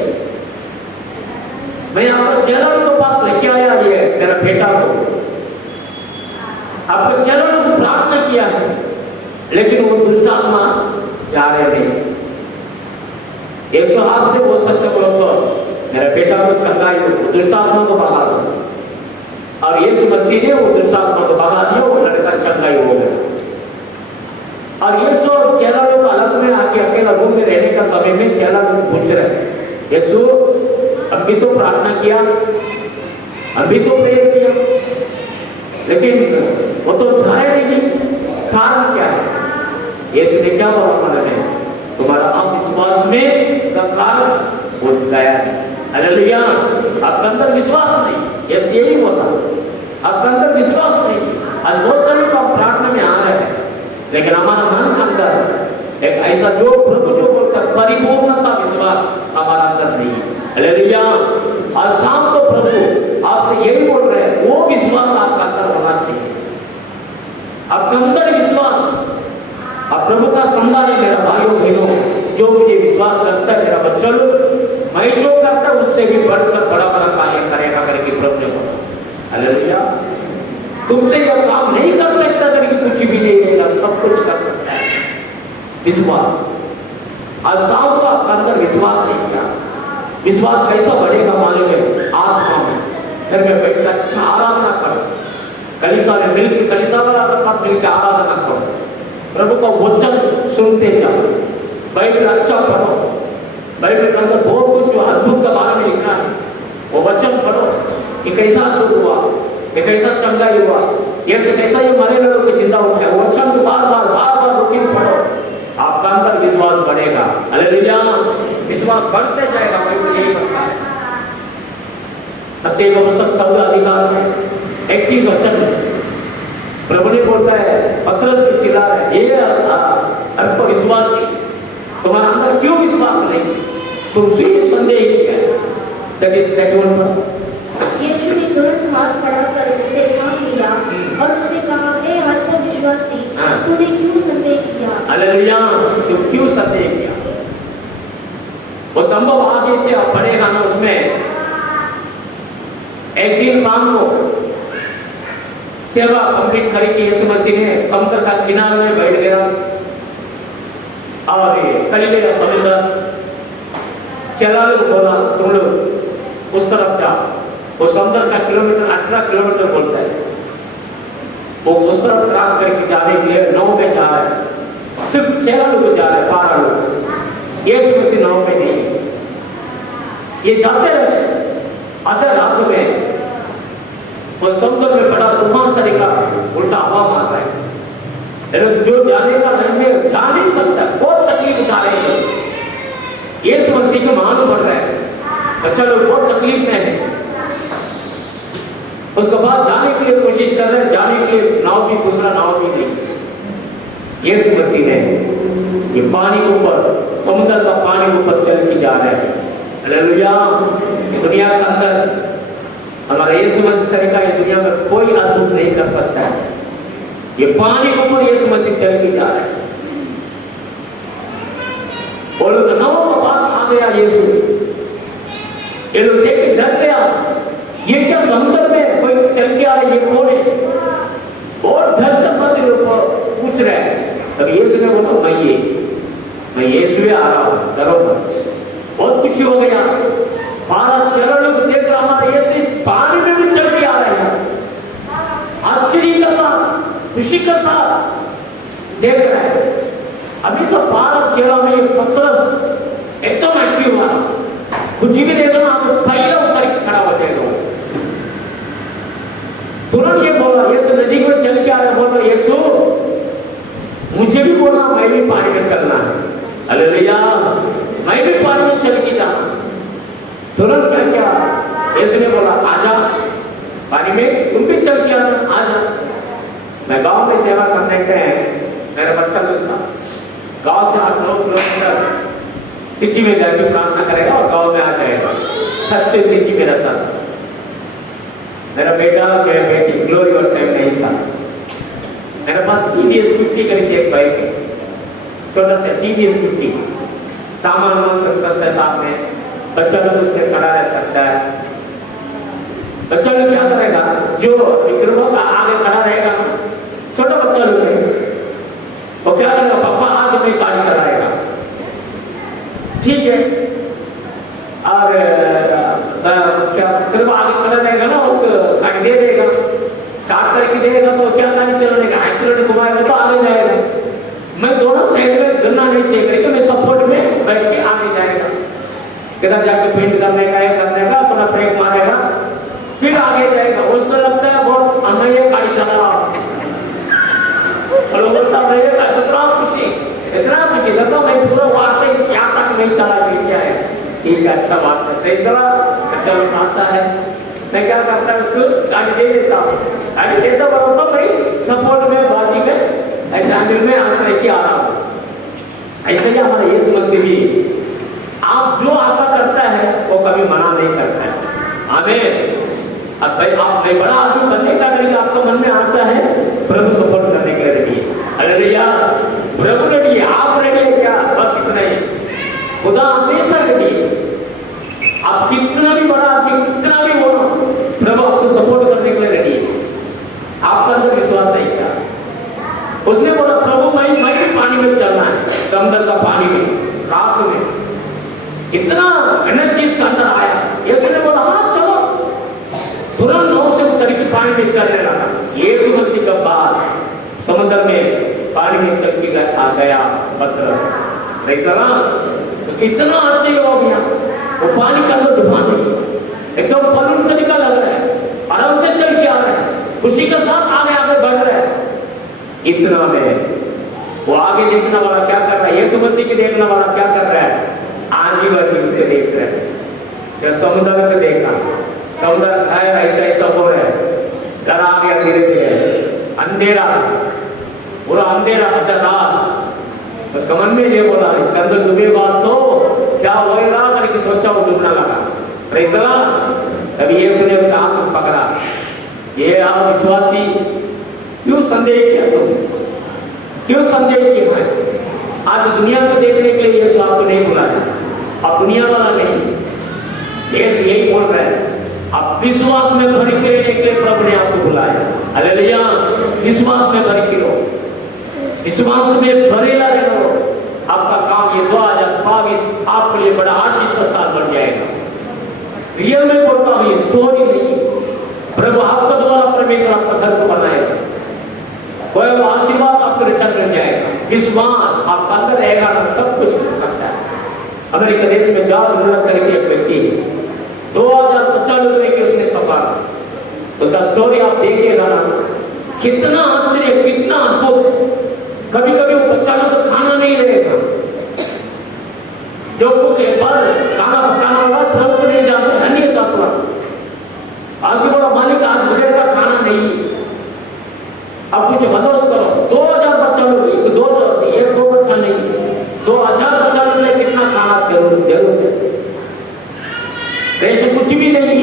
मैं आपको चेलों के पास लेके आया, ये मेरा बेटा को आपको चेलों को प्रार्थना किया है, लेकिन वो दुष्ट आत्मा जा रहे नहीं। यीशु आपसे बोल सकते बोलो तो मेरा बेटा को चंगाई दो, दुष्ट आत्मा को भगा दो, और यीशु मसीह ने वो दुष्ट आत्मा को भगा दिया, वो लड़का चंगाई हो गया। और यीशु और चेला लोग अलग में आके अकेला रूम में रहने का समय में चेला लोग पूछ रहे, यीशु अभी तो प्रार्थना किया, अभी तो प्रेयर किया, लेकिन वो तो जाए नहीं, कारण क्या है? यीशु ने क्या बोला? मैंने तुम्हारा अविश्वास में का कारण हो गया है। हालेलुया। आपके अंदर विश्वास नहीं, यस यही बोला, आपके अंदर विश्वास नहीं। आज बहुत सारे लोग आप प्रार्थना में आ रहे हैं, लेकिन हमारा मन के अंदर एक ऐसा जो प्रभु जो बोलता है परिपूर्णता विश्वास हमारा अंदर नहीं है। हालेलुया। आज शाम को प्रभु आपसे यही बोल रहे हैं, वो विश्वास आपका अंदर होना चाहिए, आपके अंदर विश्वास। अब प्रभु का संदान है मेरा भाइयों बहनों, जो मुझे विश्वास करता है मेरा बच्चा लोग, मैं जो करता हूं उससे भी बढ़कर बड़ा बड़ा कार्य करेगा करके प्रभु ने बोला। हालेलुया। तुमसे यह काम नहीं कर सकता करके कुछ भी नहीं देगा, सब कुछ कर सकता है विश्वास। आज शाम को आपका अंदर विश्वास नहीं किया, विश्वास कैसा बढ़ेगा मालूम है? आत्मा में घर में बैठकर अच्छा आराधना करो, कलीसा में मिलकर कलीसा वाला के साथ मिलकर आराधना करो, प्रभु का वचन सुनते जाओ, बाइबल अच्छा पढ़ो, बाइबल के अंदर बहुत कुछ जो अद्भुत के बारे में लिखा है वो वचन पढ़ो कि कैसा अद्भुत हुआ, ये कैसा चंगाई हुआ, ये से कैसा ये मरे लोगों की जिंदा उठा है, वचन को बार बार रुकिन पढ़ो, आपका अंदर विश्वास बढ़ेगा। हालेलुया। विश्वास बढ़ते जाएगा, बाइबल यही बताता है। मत्ती की पुस्तक 14 अधिकार में 21 वचन प्रभु ने बोलता है, पतरस को चिल्ला रहे, ये अल्प विश्वासी, तुम्हारा अंदर क्यों विश्वास नहीं? तुम स्वयं संदेह किया है। यीशु ने तुरंत हाथ बढ़ाकर उसे थाम लिया और उसे कहा, हे अल्प विश्वासी, तूने क्यों संदेह किया? हालेलुया। तुम क्यों संदेह किया? वो संभव आगे से आप पढ़ेगा ना, उसमें एक दिन शाम को सेवा कंप्लीट करके यीशु मसीह ने समुद्र का किनारे में बैठ गया और गलीले का समुद्र चेला लोग बोला, तुम लोग उस तरफ जाओ। वो समुद्र का किलोमीटर 18 किलोमीटर बोलता है, वो उस तरफ क्रॉस करके जाने के लिए नाव में जा रहा है, सिर्फ चेला लोग जा रहे हैं, 12 लोग, यीशु मसीह नाव में नहीं। ये जाते रहे, आधे रात में और समुद्र में बड़ा तूफान सा दिखा, उल्टा हवा मार रहा है, जो जाने का मन में जा नहीं सकता, बहुत तकलीफ उठा रहे हैं, यीशु मसीह के मालूम पड़ रहा है, अच्छा लोग बहुत तकलीफ में है। उसके बाद जाने के लिए कोशिश कर रहे हैं, जाने के लिए नाव भी, दूसरा नाव भी नहीं। यीशु मसीह ने ये पानी के ऊपर, समुद्र का पानी के ऊपर चल के जा रहे हैं। हालेलुया। दुनिया के अंदर हमारा यीशु मसीह का ये दुनिया में कोई अद्भुत नहीं कर सकता है। ये पानी के ऊपर यीशु मसीह चल के जा रहा है। और लोग नाव के पास आ गया यीशु, ये लोग देख के डर गया, ये क्या समुद्र में कोई चल के आ रहा है, ये कौन है? और डर के साथ लोग पूछ रहे हैं। तब यीशु ने बोला, मैं यीशु आ रहा हूं, डरो मत। बहुत खुशी हो गया, 12 चेलों लोग देख रहा, हमारा यीशु पानी में भी चल के आ रहा है, आश्चर्य के साथ, खुशी के साथ देख रहा है। अभी सब 12 चेलों में ये पतरस एकदम एक्टिव हुआ, कुछ भी देखना आप पहले उतर के खड़ा हो जाएगा। तुरंत ये बोला, यीशु नजीक में चल के आ रहा है, बोल रहा यीशु मुझे भी बोला, मैं भी पानी में चलना है। हालेलुया। मैं भी पानी में चल के जाना। तुरंत क्या किया? यीशु ने बोला, आजा, पानी में तुम भी चल के आ जा। मैं गांव में सेवा करने के मेरा बच्चा जो था गांव से 8-9 किलोमीटर सिटी में जाके प्रार्थना करेगा और गांव में आ जाएगा। सच्चे सिटी में रहता था। मेरा बेटा मेरा बेटी ग्लोरी और टाइम नहीं था। मेरे पास TVS 50 करके एक बाइक है, छोटा सा TVS 50। सामान रख सकता है साथ में, बच्चा लोग उसमें खड़ा रह सकता है। बच्चा लोग क्या करेगा, जो विक्रमों का आगे खड़ा रहेगा, छोटा बच्चा लोग है, वो क्या करेगा, पापा आज मैं गाड़ी चलाएगा, ठीक है। और क्या विक्रम आगे खड़ा रहेगा ना, उसको गाड़ी दे देगा, स्टार्ट करके देगा तो क्या गाड़ी चलाने का, एक्सीडेंट घुमाएगा तो आगे जाएगा। मैं दोनों साइड में गन्ना नहीं चेक करके मैं सपोर्ट में बैठ के आगे जाएगा। किधर जाके पेंट करने का है, करने का अपना ब्रेक मारेगा, फिर आगे जाएगा। उसको लगता है बहुत मैं ये गाड़ी चला रहा हूँ, और वो बोलता मैं ये इतना खुशी लगता मैं पूरा वहां से क्या तक नहीं चला क्या है, ठीक है, अच्छा बात है। इस तरह चलो आशा है, मैं क्या करता है उसको गाड़ी दे देता हूँ, गाड़ी देता हूँ तो भाई सपोर्ट में बाजी में ऐसे अंदर में आकर के आ रहा हूँ। ऐसे ही हमारा यीशु मसीह भी आप जो आशा करता है वो कभी मना नहीं करता है। आमीन। अब भाई आप भाई बड़ा आदमी बनने का करेंगे, आपका मन में आशा है, प्रभु सपोर्ट करने के लिए रेडी है। हालेलुया, प्रभु रेडी है, आप रेडी है क्या? बस इतना ही। खुदा हमेशा रेडी है। आप कितना भी बड़ा आदमी, कितना भी हो, प्रभु आपको सपोर्ट करने के लिए रेडी है। आपका अंदर विश्वास है क्या? उसने बोला प्रभु मैं भी पानी में चलना है, समुद्र का पानी में, रात में। इतना एनर्जी का अंदर आया, यीशु ने बोला हाँ चलो। तुरंत नाव से उतर के पानी में चलने लगा। यीशु मसीह का बाद समुद्र में पानी में चल के आ गया पतरस। उसको इतना आश्चर्य हो गया, वो पानी के अंदर डूबा नहीं, एकदम बलून से निकल लग रहा है, आराम से चल के आ रहा है, खुशी के साथ आगे आगे बढ़ रहा है। इतना में वो आगे देखने वाला क्या कर रहा है, यीशु मसीह की देखने वाला क्या कर रहा है, आगे बढ़ते देख रहा है। जब समुद्र को देखा, समुद्र ऐसा ऐसा हो रहा है, घर आ गया धीरे धीरे, अंधेरा, पूरा अंधेरा रात। उसका मन में ये बोला इसके अंदर डूबेगा तो क्या होएगा करके सोचा, वो डूबना लगा। Praise the Lord. तभी यीशु ने उसका हाथ पकड़ा, ये आप विश्वासी क्यों संदेह किया, तुम क्यों संदेह किया है? आज दुनिया को देखने के लिए यीशु आपको नहीं बुलाया, आप दुनिया वाला नहीं। यीशु यही बोल रहा है, आप विश्वास में भर के रहने के लिए प्रभु ने आपको बुलाया। हालेलुया, विश्वास में भर के रहो, विश्वास में भरेला रहो। आपका काम ये 2022 आपके लिए बड़ा आशीष का साल बन जाएगा। रियल में बोलता हूँ, ये स्टोरी नहीं। प्रभु आपका द्वारा परमेश्वर आपका घर को बनाएगा, कोई वो आशीर्वाद आपको रिटर्न मिल जाएगा। विश्वास आपका अंदर रहेगा ना, सब कुछ कर सकता है। अमेरिका देश में जॉर्ज मुलर करके एक व्यक्ति 2050 रुपए की उसने संभाला, उसका स्टोरी आप देखिएगा ना, कितना आश्चर्य, कितना अद्भुत। कभी कभी वो बच्चा लोग तो खाना नहीं रहेगा, जो कुछ एक बार खाना पकाना होगा प्रभु को नहीं जाते, अन्य साथ आगे बोला मालिक आज मुझे का खाना नहीं, अब कुछ मदद करो। 2000 बच्चा लोग, एक दो बच्चा नहीं, 2000 बच्चा लोग ने कितना खाना जरूर है, देश कुछ भी नहीं।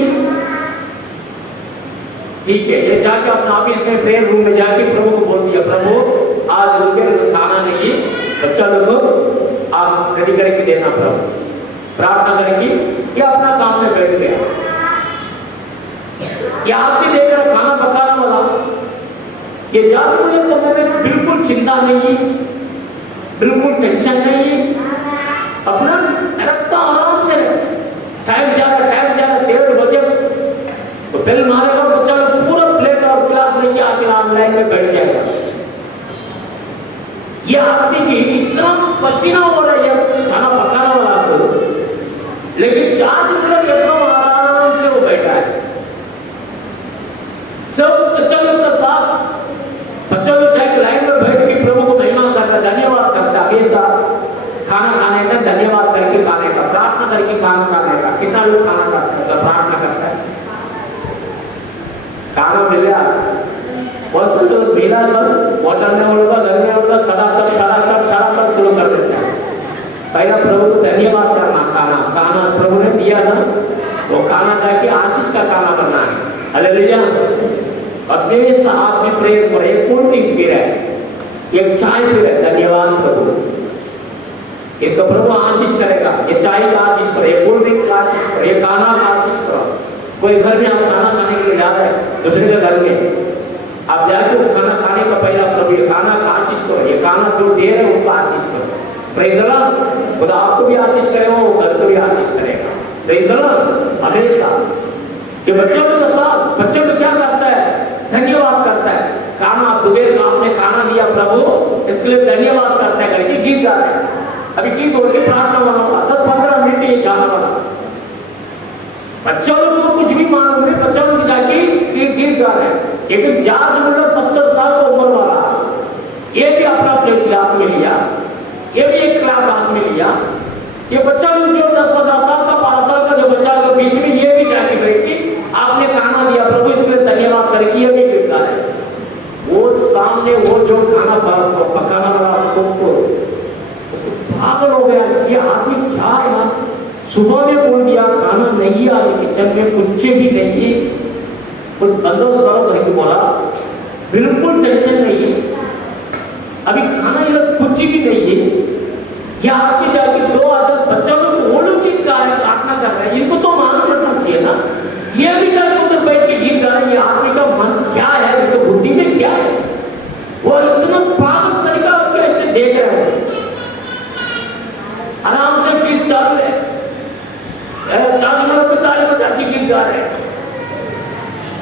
ठीक है, ये जाके अपना ऑफिस में प्रेयर रूम में जाके प्रभु को बोल दिया, प्रभु आज मुझे खाना नहीं, बच्चा लोग आप रेडी करके देना। प्रभु प्रार्थना करके ये अपना काम में बैठ गया। ये आप भी देख रहे खाना पकाने वाला, ये जाति मुझे करने में बिल्कुल चिंता नहीं, बिल्कुल टेंशन नहीं, अपना रखता आराम से। टाइम जा रहा 1:30 बजे तो बेल मारेगा, बच्चा लोग पूरा प्लेट और ग्लास लेके आके लाइन में बैठ जाएगा। ये आदमी की इतना पसीना हो रहा है खाना पकाने वाला को, लेकिन 4 मिनट एकदम आराम से वो बैठा है। सब बच्चा लोग का साथ, बच्चा लोग जाके लाइन में बैठ के प्रभु को महिमा करता, धन्यवाद करता, हमेशा खाना खाने का धन्यवाद करके खाने का, प्रार्थना करके खाना खाने का। कितना लोग खाना खाता है, प्रार्थना करता है। मिला बस होटल में होगा, घर में होगा, खड़ा शुरू कर देता है। पहला प्रभु को धन्यवाद करना, खाना प्रभु ने दिया ना, वो खाना जाके आशीष का खाना बनना है। हालेलुया। अपने साथ में प्रेयर करो, एक कोल्ड ड्रिंक्स पी रहा है, एक चाय पी रहा है, धन्यवाद प्रभु, एक तो प्रभु आशीष करेगा। ये चाय का आशीष करो, ये कोल्ड ड्रिंक्स का आशीष करो, ये खाना का आशीष करो। कोई घर में आप खाना खाने के लिए जा रहे हैं दूसरे के घर में, आप जाके वो खाना खाने का पहला प्रभु ये खाना का आशीष करो, ये खाना जो दे रहे उनको आशीष करो। Praise the Lord. खुदा आपको भी आशीष करेगा, वो घर को भी आशीष करेगा। Praise the Lord. हमेशा ये बच्चों के साथ बच्चों को क्या करता है, धन्यवाद करता है। खाना दोपहर का आपने खाना दिया प्रभु, इसके लिए धन्यवाद करता है करके गीत गा रहे हैं। अभी गीत होकर प्रार्थना बनाऊंगा 10-15 मिनट ये गाना बना। बच्चों लोग कुछ भी मालूम नहीं, बच्चों लोग जाके गीत गा रहे हैं। लेकिन 70 साल का उम्र वाला ये भी अपना प्लेट हाथ में लिया, ये भी एक क्लास हाथ में लिया। ये बच्चा लोग जो 10-15 साल का 12 साल का जो बच्चा लोग बीच में ये भी जाके बैठ के आपने खाना दिया प्रभु, इसके लिए धन्यवाद करके ये भी गीत गा रहे हैं। वो सामने वो जो खाना पकाना वाला पागल हो गया, ये आदमी क्या है। सुबह में बोल दिया खाना नहीं आ रही, किचन में कुछ भी नहीं, कुछ बंदोबस्त करो करके बोला, बिल्कुल टेंशन नहीं है, अभी खाना इधर कुछ भी नहीं है। ये आदमी जाके 2000 बच्चों लोग वो लोग गीत गा रहे, प्रार्थना कर रहे हैं, इनको तो मालूम पड़ना चाहिए ना। ये भी जाके उधर बैठ के गीत गा रहे हैं। ये आदमी का मन क्या है, इनको बुद्धि में क्या है, वो इतना पागल तरीका कैसे देख रहे हैं। आराम से गीत चालू है, 40 मिनट में ताली बजा के गीत गा रहे हैं।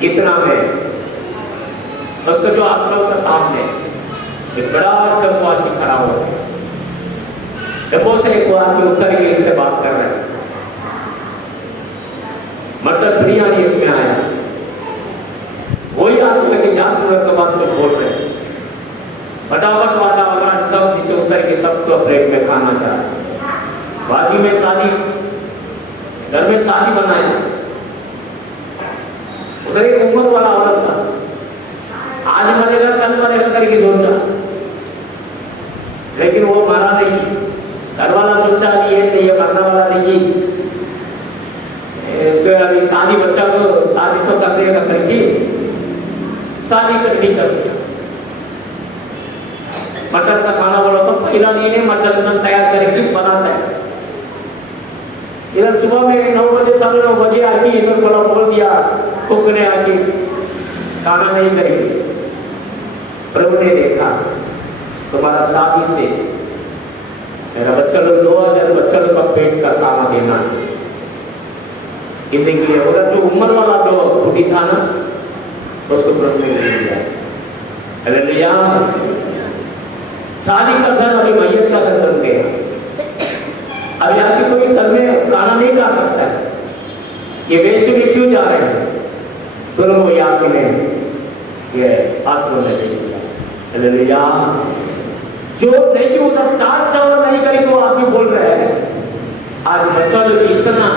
इतना में उसको जो आसमान का सामने एक बड़ा टेम्पो आदमी खड़ा हुआ है। टेम्पो से एक आदमी उत्तर के से बात कर रहे हैं, मटर बिरयानी इसमें आया। वही आदमी लगे 40 मिनट के बाद में बोल रहे हैं, फटाफट वातावरण सब नीचे उतर के सबको प्लेट में खाना जा रहा है। बाजू में शादी, घर में शादी बनाए, उधर एक उम्र वाला औरत था, आज मरेगा कल मरेगा करके सोचा, लेकिन वो मरा नहीं। घर वाला सोचा कि ये मरने वाला नहीं, इसको अभी शादी बच्चा को शादी तो कर देगा करके शादी करनी कर दिया। मटन का खाना बोला तो पहला नहीं मटन तैयार करके बनाता है। इधर सुबह में 9 बजे 9:15 बजे आके इधर बोला बोल दिया कुक ने आके खाना नहीं करेगी। प्रभु ने देखा तुम्हारा शादी से मेरा बच्चा लोग 2000 बच्चा लोग का पेट का खाना देना है, इसी के लिए उधर जो उम्र वाला जो बूढ़ी था ना उसको प्रभु ने दे दिया। हालेलुया। शादी का घर अभी मैयत का घर बन गया। अब यहाँ की कोई घर में खाना नहीं खा सकता है, ये वेस्ट में क्यों जा रहे हैं। तुरंत वो याद में ये आश्रम में दे दिया। हालेलुया। जो नहीं उधर दाल चावल नहीं करेगी वो आदमी बोल रहे हैं आज बच्चा लोग इतना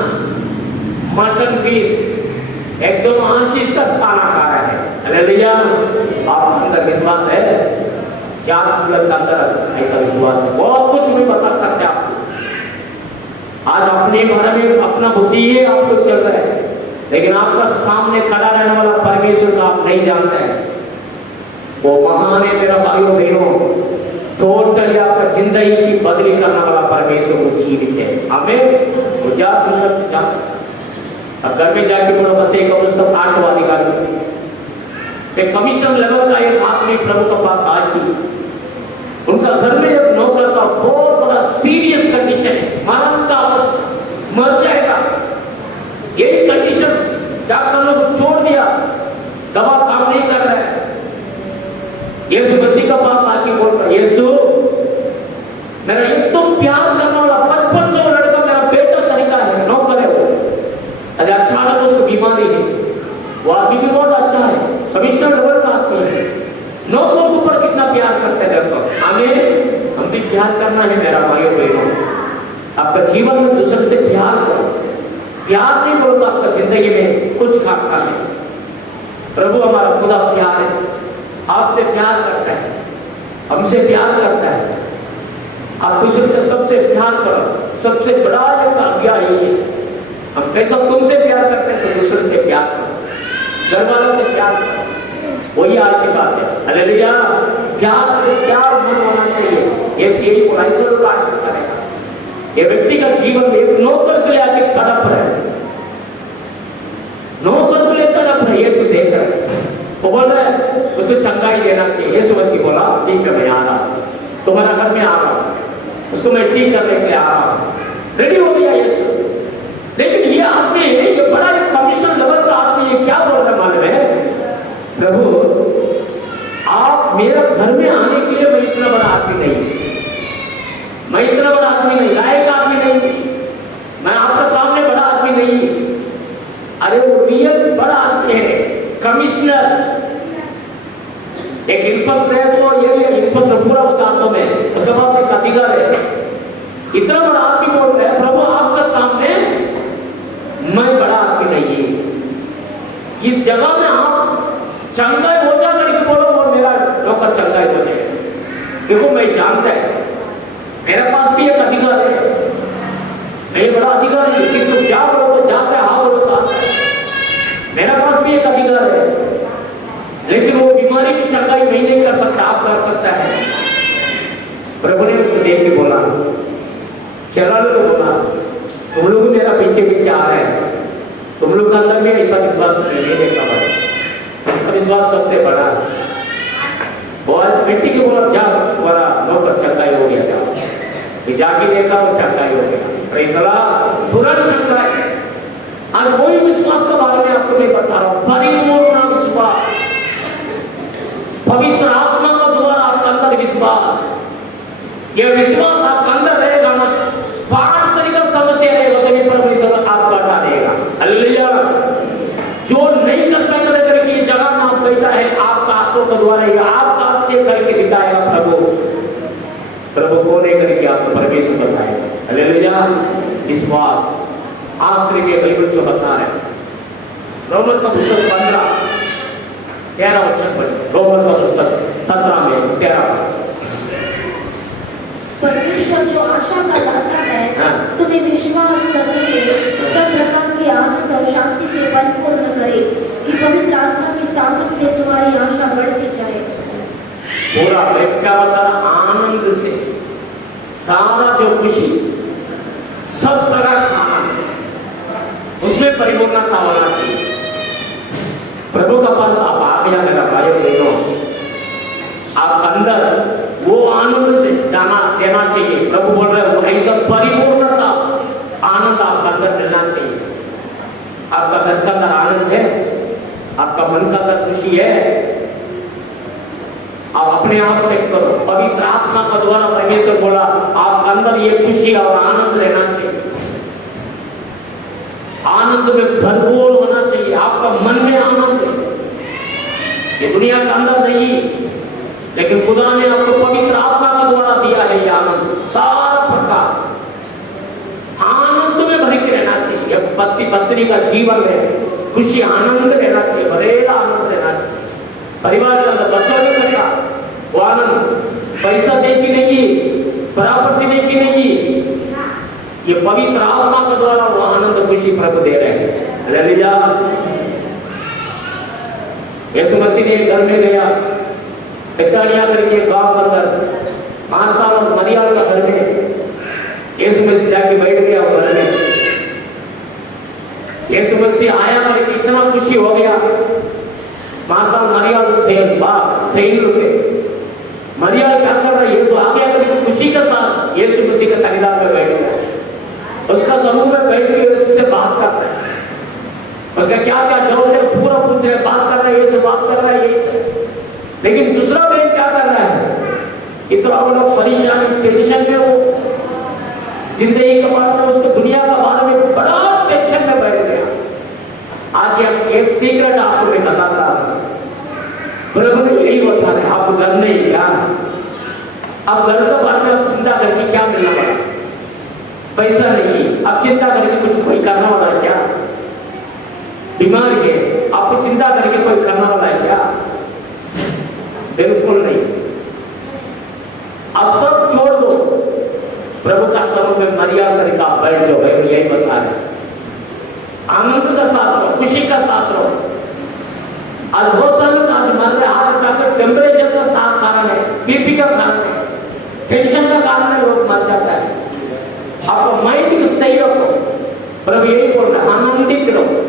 मटन पीस एकदम आशीष का खाना खा रहे हैं। हालेलुया। आप अंदर विश्वास है, 4 मिनट का अंदर ऐसा विश्वास है, बहुत कुछ नहीं बता सकते आपको। आज अपने घर में अपना बुद्धि है आपको चल रहा है, लेकिन आपका सामने खड़ा रहने वाला परमेश्वर को आप नहीं जानते हैं। वो महान है मेरा भाइयों बहनों, टोटली आपका जिंदगी की बदली करने वाला परमेश्वर वो जीवित है। हमें वो जा अब घर में जाके बड़ा बच्चे का पुस्तक 8 अधिकारी कमीशन लेवल का एक आदमी प्रभु के पास आके उनका घर में एक नौकर का बहुत बड़ा सीरियस कंडीशन है, मरण का मर जाएगा, यही कंडीशन डॉक्टर लोग छोड़ दिया, दवा काम नहीं कर रहा है। यीशु मसीह का पास आके बोल रहा है, यीशु मेरा एकदम प्यार करने वाला 55 से लड़का मेरा बेटा सरिका है, नौकर है वो, अरे अचानक उसको बीमारी है, वो आदमी भी बहुत अच्छा है, कमिश्नर लेवल का आदमी है, नौकर के ऊपर कितना प्यार करते हैं। हमें हम भी प्यार करना है मेरा भाइयों बहनों। आपका जीवन में दूसरे से प्यार करो, प्यार नहीं करो तो आपका जिंदगी में कुछ खाका नहीं। प्रभु हमारा खुदा प्यार है, आपसे प्यार करता है, हमसे प्यार करता है। आप दूसरे से सबसे प्यार करो, सबसे बड़ा एक आज्ञा है ये। हम कैसा तुमसे प्यार करते हैं, दूसरे से प्यार करो, घर वालों से प्यार करो, वही आशीर्वाद है। हालेलुया। प्यार से प्यार मन होना चाहिए, यही बुराई से लोग आशीर्वाद करेगा। ये व्यक्ति का जीवन में एक नौकर के लिए आके तड़प रहे, नौकर के लिए तड़प रहे, यीशु देख रहे, वो बोल रहे उसको चंगाई देना चाहिए। यीशु मसीह बोला ठीक है मैं आ रहा हूं, तुम्हारा घर में आ रहा हूं, उसको मैं ठीक करने के लिए आ रहा हूं। रेडी हो गया यीशु। लेकिन ये आदमी, ये बड़ा एक कमीशन लेवल का आदमी, ये क्या बोल रहा मालूम है? प्रभु आप मेरे घर में आने के लिए मैं इतना बड़ा आदमी नहीं, मैं इतना बड़ा आदमी नहीं, लायक आदमी नहीं, मैं आपके सामने बड़ा आदमी नहीं। अरे वो रियल बड़ा आदमी है, कमिश्नर, एक इंस्पेक्टर है, तो ये इंस्पेक्टर पूरा उसका हाथों में, उसके पास एक अधिकार है। इतना बड़ा आदमी बोल रहे हैं प्रभु आपके सामने मैं बड़ा आदमी नहीं है। इस जगह में आप चंगाई हो जा करके बोलो, वो मेरा नौकर चंगाई हो जाए, क्योंकि मैं जानता है मेरे पास भी एक अधिकार है, मैं बड़ा अधिकार है, किसको क्या बोलो तो जाता है, हाँ बोलो तो आता है, मेरे पास भी एक अधिकार है। लेकिन वो बीमारी की चंगाई मैं नहीं कर सकता, आप कर सकता है। प्रभु ने उसको देख के बोला, चला लो, तो बोला तुम लोग मेरा पीछे पीछे आ रहे हैं, तुम लोग का अंदर में ऐसा विश्वास नहीं देखा, विश्वास सबसे बड़ा है। व्यक्ति के बोला जा, बोला नौकर चंगाई हो गया, जाओ, जाके देखा वो चंगाई हो गया, प्रेज़ अल्लाह, तुरंत चंगाई। आज वही विश्वास के बारे में आपको मैं बता रहा हूं, परिपूर्ण विश्वास, पवित्र आत्मा का द्वारा आपके अंदर विश्वास, यह विश्वास आपके अंदर रहेगा ना, पारस्परिक समस्या रहेगा तो भी परमेश्वर आपको हटा देगा। हालेलुया। जो नहीं कर सकते करके जगह में आप बैठा है, आपका आत्मा के द्वारा ही आपका हाथ से करके दिखाएगा प्रभु, प्रभु को नहीं करके आपको परमेश्वर बताएगा। हालेलुया। विश्वास आखिरी के बाइबल जो बता रहे, रोमन का पुस्तक 15-13 वचन पर, रोमन का पुस्तक 15-13। परमेश्वर जो आशा का दाता है, तुम्हें विश्वास करने के सब प्रकार की आनंद और शांति से परिपूर्ण करे, कि पवित्र आत्मा की सामर्थ्य से तुम्हारी आशा बढ़ती जाए। पूरा क्या बता रहा? आनंद से, सारा जो खुशी, सब प्रकार का आनंद, उसमें परिपूर्णता होना चाहिए। प्रभु का पास आप आ गया मेरा भाई बहनों, आप अंदर वो आनंद देना चाहिए। प्रभु बोल रहे वो ऐसा परिपूर्णता आनंद आपका अंदर मिलना चाहिए। आपका घर का अंदर आनंद है, आपका मन का अंदर खुशी है, आप अपने आप चेक करो। पवित्र आत्मा का द्वारा परमेश्वर बोला आप अंदर ये खुशी और आनंद रहना चाहिए, आनंद में भरपूर होना चाहिए। आपका मन में आनंद है, ये दुनिया के अंदर नहीं, लेकिन खुदा ने आपको पवित्र आत्मा का द्वारा दिया है ये आनंद। सारा प्रकार आनंद में भर के रहना चाहिए। पति पत्नी का जीवन में खुशी आनंद रहना चाहिए, भरेला आनंद रहना चाहिए। परिवार के अंदर बच्चों के साथ वो आनंद, पैसा दे की नहीं, प्रॉपर्टी दे की नहीं, ये पवित्र आत्मा के द्वारा वो आनंद खुशी प्रभु दे रहे हैं। हालेलुया। यीशु मसीह ने घर में गया, बेतानिया करके गांव के अंदर, मार्था और मरियम का घर में यीशु मसीह जाके बैठ गया घर में। यीशु मसीह आया करके इतना खुशी हो गया, मार्था और मरियम ट्रेन रुके। मरियम क्या कर रहा है? यीशु आ गया करके खुशी के साथ यीशु मसीह के संविधान में बैठ गया, उसका समूह में बैठ के उससे बात कर रहे हैं, उसका क्या क्या जरूरत है पूरा पूछ रहे, बात कर रहे हैं, ये बात कर रहा है, यही से। लेकिन दूसरा बहन क्या कर रहा है? इतना वो लोग परेशानी टेंशन में, वो जिंदगी के बारे में, उसको दुनिया के बारे में बड़ा टेंशन में बैठ गया। आज एक सीक्रेट आपको मैं बताता हूं, प्रभु ने यही बता रहे, आप घर नहीं क्या, अब घर के बारे में आप चिंता करके क्या मिलने वाला? पैसा नहीं, अब चिंता करके कुछ कोई करने वाला है क्या? बीमार है, आपको चिंता करके कोई करने वाला है क्या? बिल्कुल नहीं। अब सब छोड़ दो, प्रभु का समूह में मरिया सरिका बैठ जाओ। भाई यही बता रहे, आनंद का साथ रहो, खुशी का साथ रहो। आज बहुत सारे लोग आज मर रहे, हार्ट अटैक का टेम्परेचर का साथ कारण है, बीपी का कारण है, टेंशन का कारण है, लोग मर जाता है। आपको माइंड को सही रखो, प्रभु यही बोल रहा है, आनंदित रहो।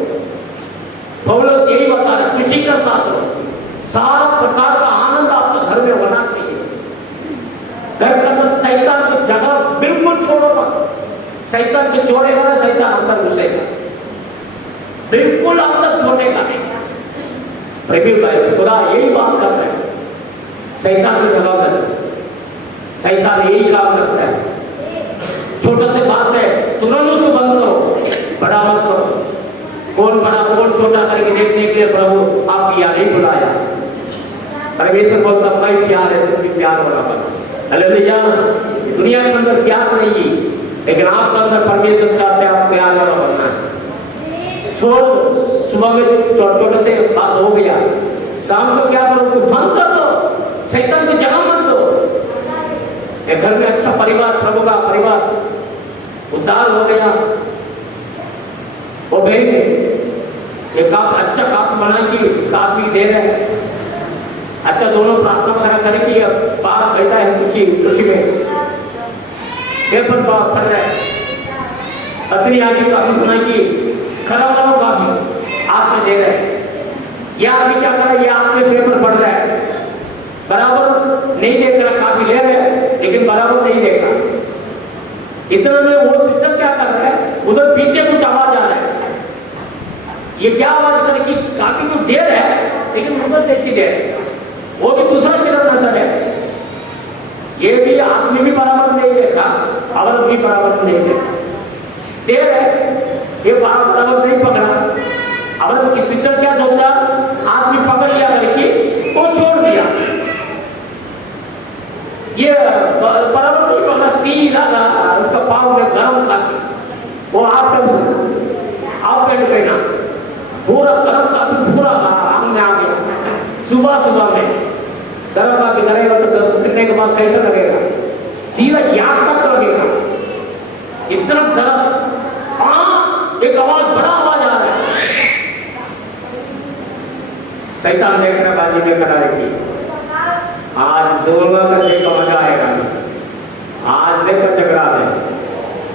पौलुस यही बता रहा है, खुशी का साथ रहो। सारा प्रकार का आनंद आपके घर में होना चाहिए। घर के अंदर शैतान की जगह बिल्कुल छोड़ो मत। शैतान को छोड़ेगा ना, शैतान अंदर घुसेगा, बिल्कुल अंदर छोड़ेगा नहीं। प्रवीण भाई खुदा यही बात कर रहे हैं, शैतान की जगह कर, शैतान यही काम करता है। छोटा से बात है, तुरंत उसको बंद करो, बड़ा मत करो। कौन बड़ा कौन छोटा करके देखने के लिए प्रभु आपकी यहाँ नहीं बुलाया। परमेश्वर बोलता मैं प्यार है, तुम भी प्यार वाला बनो। हालेलुया। दुनिया के अंदर प्यार नहीं, लेकिन आपके अंदर परमेश्वर चाहते हैं आप प्यार वाला बनना है। छोड़ दो, सुबह में छोटे से बात हो गया, शाम को क्या करो, उसको बंद कर दो, शैतान को जगह मत दो। एक घर में अच्छा परिवार, प्रभु का परिवार उद्धार हो गया, वो बहन एक अच्छा काम बना कि उसका आदमी दे रहे, अच्छा दोनों प्रार्थना वगैरह करें कि बाहर बैठा है खुशी में पेपर पढ़ रहा है, पत्नी आगे काफी बना कि खरा करो काफी आप में दे रहे, यह आदमी क्या कर रहा है, यह आपके पेपर पढ़ रहा है, बराबर नहीं देख रहा, काफी ले रहे हैं लेकिन बराबर नहीं देख रहा। इतना में वो शिक्षक क्या कर रहा है, उधर पीछे कुछ आवाज आ रहा है, ये क्या आवाज करे कि काफी को दे रहा है लेकिन उधर देखती दे, वो भी दूसरा किधर नजर है, ये भी आदमी भी बराबर नहीं देखा, औरत भी बराबर नहीं देखा, दे रहे ये बराबर नहीं पकड़ा। औरत की शिक्षक क्या सोचा, आदमी पकड़ लिया लड़की, वो छोड़ दिया, ये बराबर नहीं पकड़ा, सीधा उसका पाँव में गरम था, वो आप पेंट पहना, पूरा गरम काफी पूरा आम में आ गया। सुबह में गरम काफी करेगा तो कितने के बाद कैसा लगेगा, सीधा याद तक लगेगा, इतना गरम। हाँ एक आवाज, बड़ा आवाज आ रहा है, शैतान देख रहा बाजी में करा रही, आज दोनों का देखा मजा आएगा, आज देखकर झगड़ा है।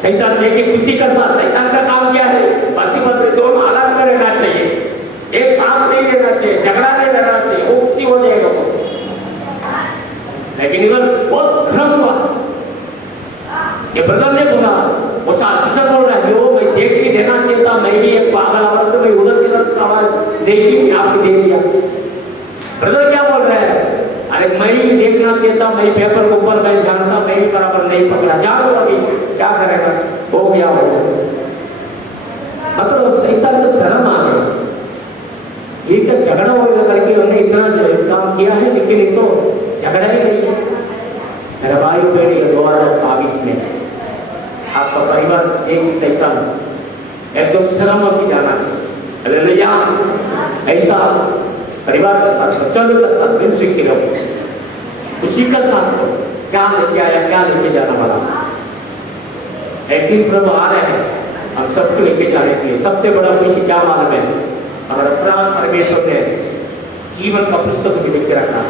शैतान देखे खुशी का साथ, शैतान का काम क्या है, पति पत्नी दोनों अलग में रहना चाहिए, एक साथ नहीं रहना चाहिए, झगड़ा नहीं रहना चाहिए, वो खुशी हो जाएगा वो। लेकिन इधर बहुत भ्रम हुआ, ये ब्रदर ने बोला, वो शिक्षक बोल रहा है, जो मैं देख के देना चाहिए था, मैं भी एक पागल औरत, मैं उधर किधर आवाज देखी आपको दे दिया। ब्रदर क्या बोल रहा है, अरे मैं भी देखना चाहिए था, मैं पेपर के ऊपर मैं जानता, मैं भी बराबर नहीं पकड़ा, जानो अभी क्या करेगा, हो गया हो गया। मतलब शैतान को शर्म आ गया, ये क्या झगड़ा होगा करके उन्होंने इतना काम किया है, लेकिन ये तो झगड़ा ही नहीं है। मेरा भाई बहन 2022 में आपका परिवार एक शैतान एकदम शर्म की जाना चाहिए। हालेलुया। ऐसा परिवार का साथ, बच्चों का साथ मिल सकते रहो, उसी का साथ हो, क्या लेके आया क्या लेके जाना वाला। एक दिन प्रभु आ रहे हैं हम सबको लेके जाने के लिए। सबसे बड़ा खुशी क्या मालूम है, हमारा परमेश्वर ने जीवन का पुस्तक भी लिख के रखा।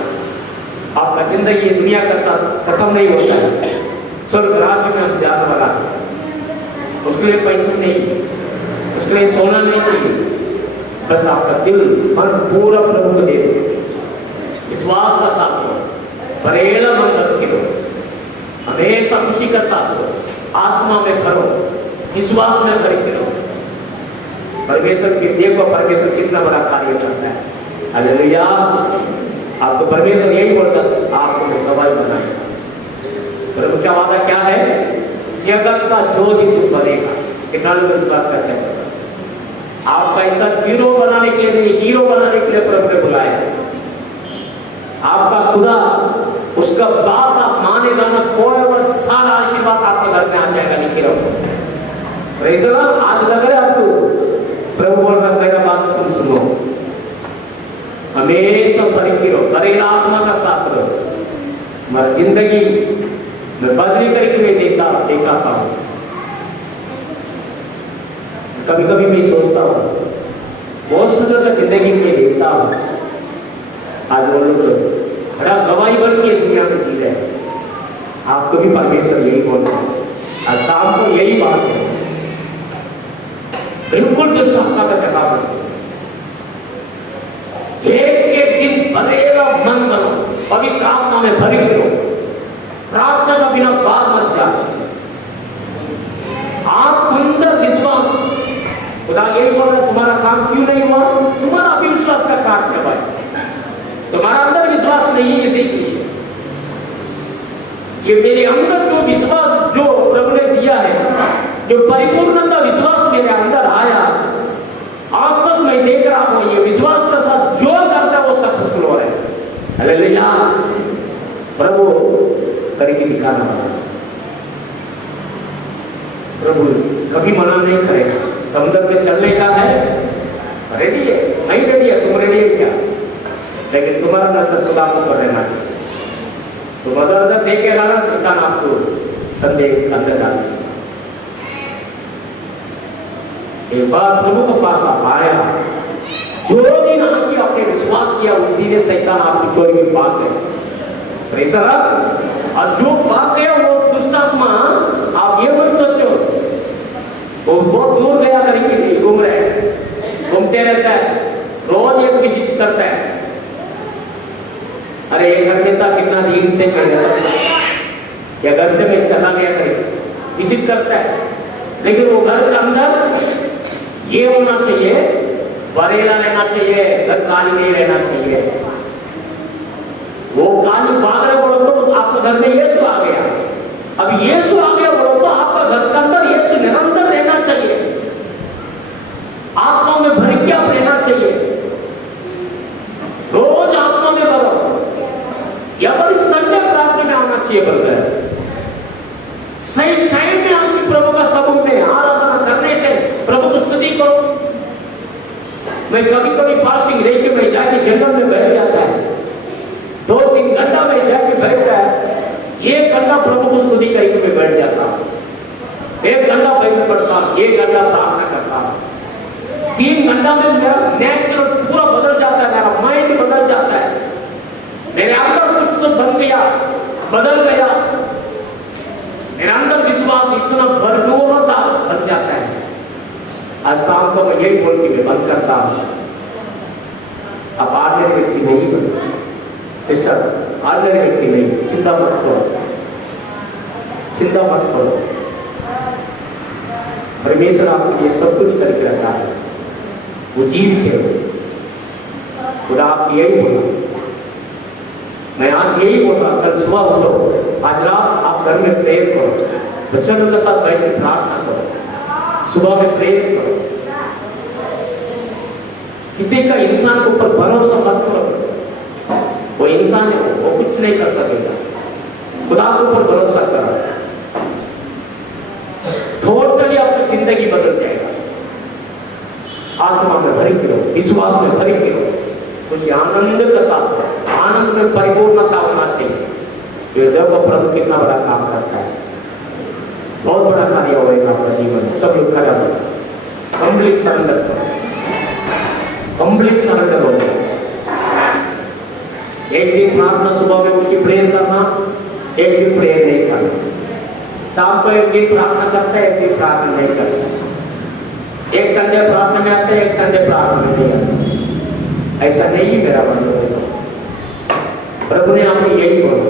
आपका जिंदगी दुनिया का साथ खत्म नहीं होता है, स्वर्ग राज्य में हम जाने वाला है। उसके लिए पैसे नहीं, उसके लिए सोना नहीं चाहिए, बस आपका दिल मन पूरा प्रभु को दे दो, विश्वास का साथ हो, बरेला मन रखे हो, हमेशा खुशी का साथ हो, आत्मा में भरो, विश्वास में भरे रहो। परमेश्वर के देखो परमेश्वर कितना बड़ा कार्य करता है। हालेलुया। आपको परमेश्वर यही बोलता आपको गवाही बनाएगा। प्रभु क्या वादा क्या है, जगत का ज्योति तुम बनेगा, कितना लोग विश्वास करते हैं। आप पैसा जीरो बनाने के लिए नहीं, हीरो बनाने के लिए प्रभु ने बुलाया। आपका खुदा उसका बात आप मानेगा ना, कोई और सारा आशीर्वाद आपके घर में आ जाएगा। लिखे रहो। Praise the Lord. आज लग रहा है आपको प्रभु बोल रहा मेरा बात सुनो, हमेशा भरे रहो, भरेला आत्मा का साथ रहो। हमारी जिंदगी में बदली करके मैं देखा था। कभी कभी मैं सोचता हूँ, बहुत सुंदर का जिंदगी में देखता हूँ, आज वो लोग बड़ा गवाही बन के दुनिया में जी रहे हैं। आपको भी परमेश्वर यही बोल रहा है, आज शाम को यही बात है, बिल्कुल दुष्टता का जगह बनते, एक एक दिन भरेगा मन बनो, पवित्र आत्मा में भरी करो, प्रार्थना का बिना बात मत जाओ। आप अंदर विश्वास, खुदा यही बोल रहा है, तुम्हारा काम क्यों नहीं हुआ? तुम्हारा अविश्वास का कारण है भाई, तुम्हारा अंदर विश्वास नहीं है किसी के लिए। ये मेरे अंदर जो विश्वास जो प्रभु ने दिया है, जो परिपूर्णता विश्वास मेरे अंदर आया, आज तक मैं देख रहा हूं, ये विश्वास के साथ जो करता है वो सक्सेसफुल हो रहा है। हालेलुया। प्रभु करके दिखाना वाला, प्रभु कभी मना नहीं करेगा। समुद्र पे चलने का है, रेडी है, नहीं रेडी है, तुम रेडी है क्या? लेकिन तुम्हारा नजर खुदा पर रहना चाहिए। तुम अदर देखे लाना, शैतान आपको संदेह अंदर डाल। एक बार प्रभु के पास आप आया, जो दिन आपकी आपने विश्वास किया उस दिन शैतान आपकी चोरी में भाग गए। और जो भाग गया वो दुष्ट आत्मा, आप ये मत सोचो वो बहुत दूर गया करेंगे, नहीं घूम रहे, घूमते रहता है, रोज एक विजिट करता है। अरे एक घर में था, कितना दिन से मैं या घर से मैं चला गया करे, विजिट करता है, लेकिन वो घर के अंदर ये होना चाहिए, बरेला रहना चाहिए, घर काली नहीं रहना चाहिए। वो काली भाग रहे बोलो तो आपके घर में यीशु आ गया, अब यीशु आ गया बोलो तो आपका घर के अंदर यीशु निरंतर रहना चाहिए, आत्मा में भर के आप रहना चाहिए, रोज आत्मा में भरो, या बड़ी संडे प्रार्थना में आना चाहिए। बरकर सही टाइम में आपकी प्रभु का समूह में आराधना करने के प्रभु को स्तुति करो। मैं कभी कभी फास्टिंग रह के मैं जाके जंगल में बैठ जाता है, 2-3 घंटा में जाके बैठता है, 1 घंटा प्रभु को स्तुति करके मैं बैठ जाता हूँ, 1 घंटा बाइबल पढ़ता हूँ, 1 घंटा प्रार्थना करता हूँ। 3 घंटा में मेरा नेचुरल पूरा बदल जाता है, मेरा माइंड बदल जाता है, मेरे अंदर कुछ तो बन गया, बदल गया, मेरे अंदर विश्वास इतना भरपूरता बन जाता है। आज शाम को मैं यही बोल के मैं बंद करता हूं, अब आर्डनरी व्यक्ति नहीं बन सिस्टर, आर्डनरी व्यक्ति नहीं, चिंता मत करो, चिंता मत करो, परमेश्वर आपके लिए सब कुछ करके रखा है, वो जीव थे, खुदा आप यही बोला, मैं आज यही बोल रहा, कल सुबह उठो, आज रात आप घर में प्रेयर करो, बच्चों के साथ बैठ के प्रार्थना करो, सुबह में प्रेयर करो, किसी का इंसान के ऊपर भरोसा मत करो, वो इंसान है, वो कुछ नहीं कर सकेगा, खुदा के ऊपर भरोसा करो, टोटली आपकी जिंदगी बदल जाएगा। आत्मा में भरी करो, विश्वास में भरी करो, कुछ आनंद के साथ, आनंद में परिपूर्णता होना चाहिए। हृदय का प्रभु कितना बड़ा काम करता है, बहुत बड़ा कार्य होगा आपका जीवन में। सब लोग खड़ा हो जाए, कंप्लीट सरेंडर करो, कंप्लीट सरेंडर हो जाए। एक दिन प्रार्थना सुबह में उठ के प्रेयर करना, एक दिन प्रेयर नहीं करना, शाम को एक दिन प्रार्थना करता है, एक दिन प्रार्थना नहीं करता, एक संडे प्रार्थना में आता है, एक संडे प्रार्थना में नहीं आता। ऐसा नहीं है मेरा मतलब, प्रभु ने आपको यही बोला,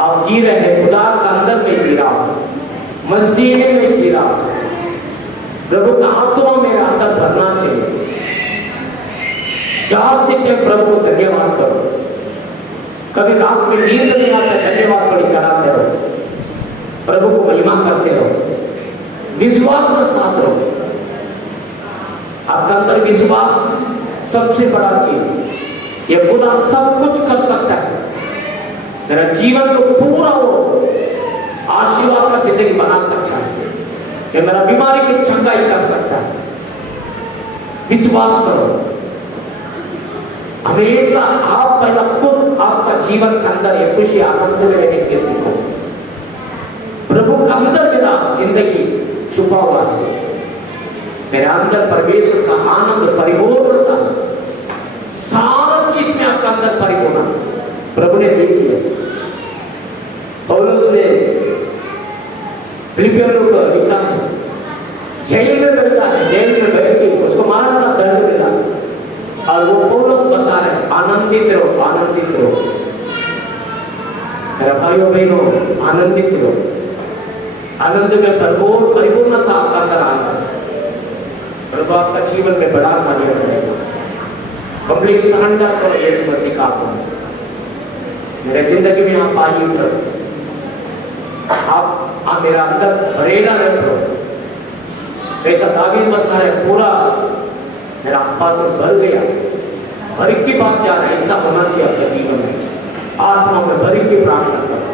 आप जी रहे हैं, खुदा का अंदर में जी रहा हूं, मसीह में जी रहा हूं, प्रभु का आत्मा मेरे अंदर भरना चाहिए। चार से प्रभु को धन्यवाद करो, कभी रात में नींद नहीं आता, धन्यवाद बड़ी चढ़ाते रहो, प्रभु को महिमा करते रहो, विश्वास के साथ रहो। आपका अंदर विश्वास सबसे बड़ा चीज, ये खुदा सब कुछ कर सकता है, मेरा जीवन को पूरा वो आशीर्वाद का जिंदगी बना सकता है, ये मेरा बीमारी की छंगाई कर सकता है। विश्वास करो, हमेशा आप पहला खुद आपका जीवन के अंदर ये खुशी आनंद में रहने के सीखो। प्रभु के अंदर मेरा जिंदगी छुपा हुआ है, मेरे अंदर परमेश्वर का आनंद परिपूर्णता, सारा चीज में आपका अंदर परिपूर्ण प्रभु ने दे दिया। पौलुस ने फिलिपियों को लिखा है, जेल में बैठा है, जेल में बैठ के उसको मारने का दर्द मिला और वो पौलुस बता रहे आनंदित रहो, आनंदित रहो। मेरे भाइयों बहनों, आनंदित रहो। आनंद में भरपूर परिपूर्णता आपका अंदर आ रहा है। प्रभु आपका जीवन में बड़ा कार्य करेगा। कंप्लीट सरेंडर करो यीशु मसीह का आपको। मेरे जिंदगी में आप आइए प्रभु, आप मेरा अंदर भरेगा रहे प्रभु। जैसा दावीद बता रहे पूरा मेरा पात्र भर गया, भर की बात क्या है, ऐसा होना चाहिए आपके जीवन में। आत्मा में भर की प्रार्थना करो,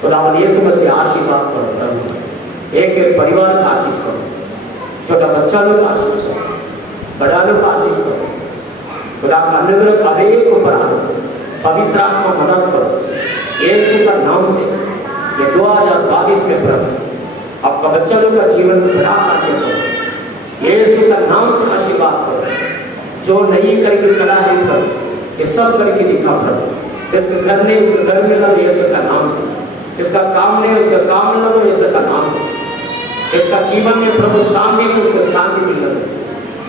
खुदावन यीशु मसीह आशीर्वाद करो प्रभु। एक एक परिवार का आशीष करो, छोटा बच्चा लोग आशीष करो, बड़ा लोग आशीष करो। खुदा का अनुग्रह हर एक ऊपर आनो, पवित्र आत्मा मदद करो यीशु का नाम से। ये 2022 में प्रभु आपका बच्चा लोग का जीवन में बड़ा कार्य करो, यीशु का नाम से आशीर्वाद करो। जो नहीं करके चला है प्रभु, ये सब करके दिखा प्रभु। इसके घर नहीं, उसके घर में लगो यीशु का नाम से। इसका काम नहीं, उसका काम में लगो यीशु का नाम से। इसका जीवन में प्रभु शांति नहीं, उसको शांति मिल लगे।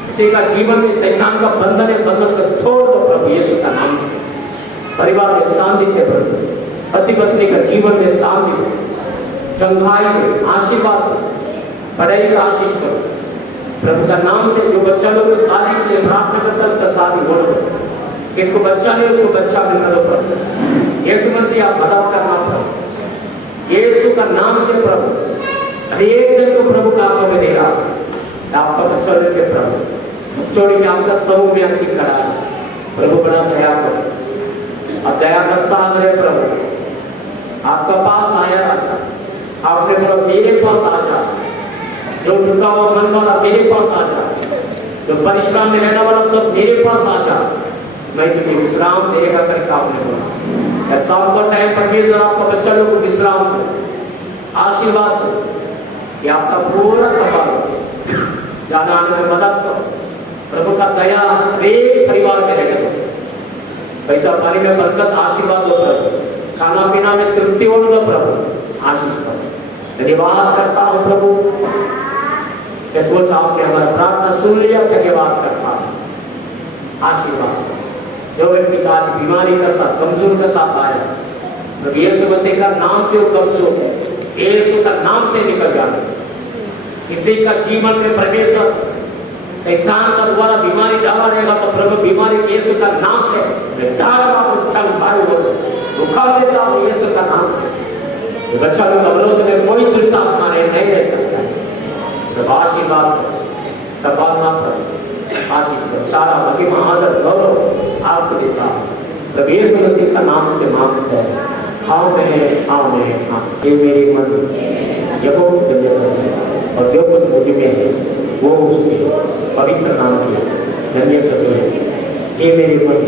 किसी का जीवन में शैतान का बंधन है, बंधन को तोड़ दो प्रभु यीशु का नाम से। परिवार में शांति से प्रभु, पति पत्नी का जीवन में शांति, चंगाई में आशीर्वाद, पढ़ाई का आशीष करो प्रभु का नाम से। जो बच्चा लोग शादी के लिए प्रार्थना करता है उसका शादी हो दो, किसको बच्चा नहीं उसको बच्चा मिलना दो प्रभु। यीशु मसीह आप मदद करना प्रभु यीशु का नाम से प्रभु। हर एक जन को प्रभु का आपको में देगा, आपका बच्चा लेके प्रभु सब छोड़ के आपका समूह में अंकित करा प्रभु। बड़ा दया करो, अब दया का सागर है प्रभु। आपका पास आया राजा, आपने प्रभु मेरे पास आ जा। जो झुका हुआ मन वाला मेरे पास आ जा, जो परिश्रम में रहने वाला सब मेरे पास आ जा, मैं तुझे विश्राम देगा करके आपने बोला। ऐसा आपका टाइम परमेश्वर आपका बच्चा लोग को विश्राम दो, आशीर्वाद दो, कि आपका पूरा सफल जाना आने में मदद करो। प्रभु का दया हरेक परिवार में रहने दो, पैसा पानी में बरकत आशीर्वाद दो प्रभु, खाना पीना में तृप्ति हो दो प्रभु, आशीष करो। धन्यवाद करता हूँ प्रभु, आपने हमारा प्रार्थना सुन लिया, धन्यवाद करता हूँ, आशीर्वाद। जो व्यक्ति का आज बीमारी का साथ कमजोर का साथ आया, तो यीशु मसीह का नाम से वो कमजोर यीशु का नाम से निकल जाए। किसी का जीवन में परमेश्वर शैतान का द्वारा बीमारी डाला रहेगा तो प्रभु बीमारी यीशु का नाम से उखाड़ देता हूँ यीशु का नाम से। बच्चा लोग अवरोध में कोई दुष्ट आत्मा नहीं रह सकता है। तो आशीर्वाद सबाना आशीष सारा महिमा आदर गौरव आपको देता हूँ प्रभु यीशु मसीह का नाम से मांगते हैं। आमीन आमीन आमीन। ये मेरी मन यहोवा धन्य करे और जो कुछ मुझ में है वो उसके पवित्र नाम की धन्य करे। ये मेरी मन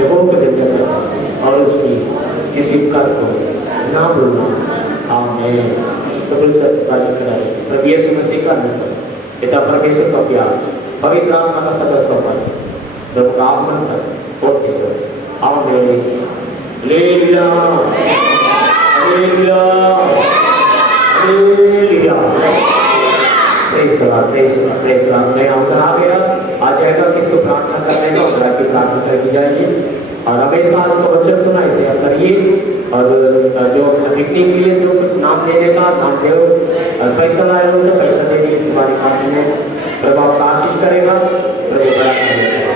यहोवा धन्य करे और उसकी इस उपकार को ना भूलना। आमीन। सबल सत्य कराए प्रभु यीशु मसीह का नाम, पिता परमेश्वर का प्यार, पवित्र आत्मा का सदस्य प्रभु का आगमन कर होते हो। आमीन। Hallelujah hallelujah hallelujah. Praise God praise God praise God. मैं उधर आ गया, आ जाएगा किसको प्रार्थना करने का उधर की प्रार्थना करके जाइए और हमेशा आज का वचन सुना इसे आप करिए। और जो लिखने के लिए जो कुछ नाम देने का नाम दे, और पैसा लाए हो तो पैसा दे दीजिए इस बारे में। प्रभु आपका आशीष करेगा, प्रभु बड़ा करेगा।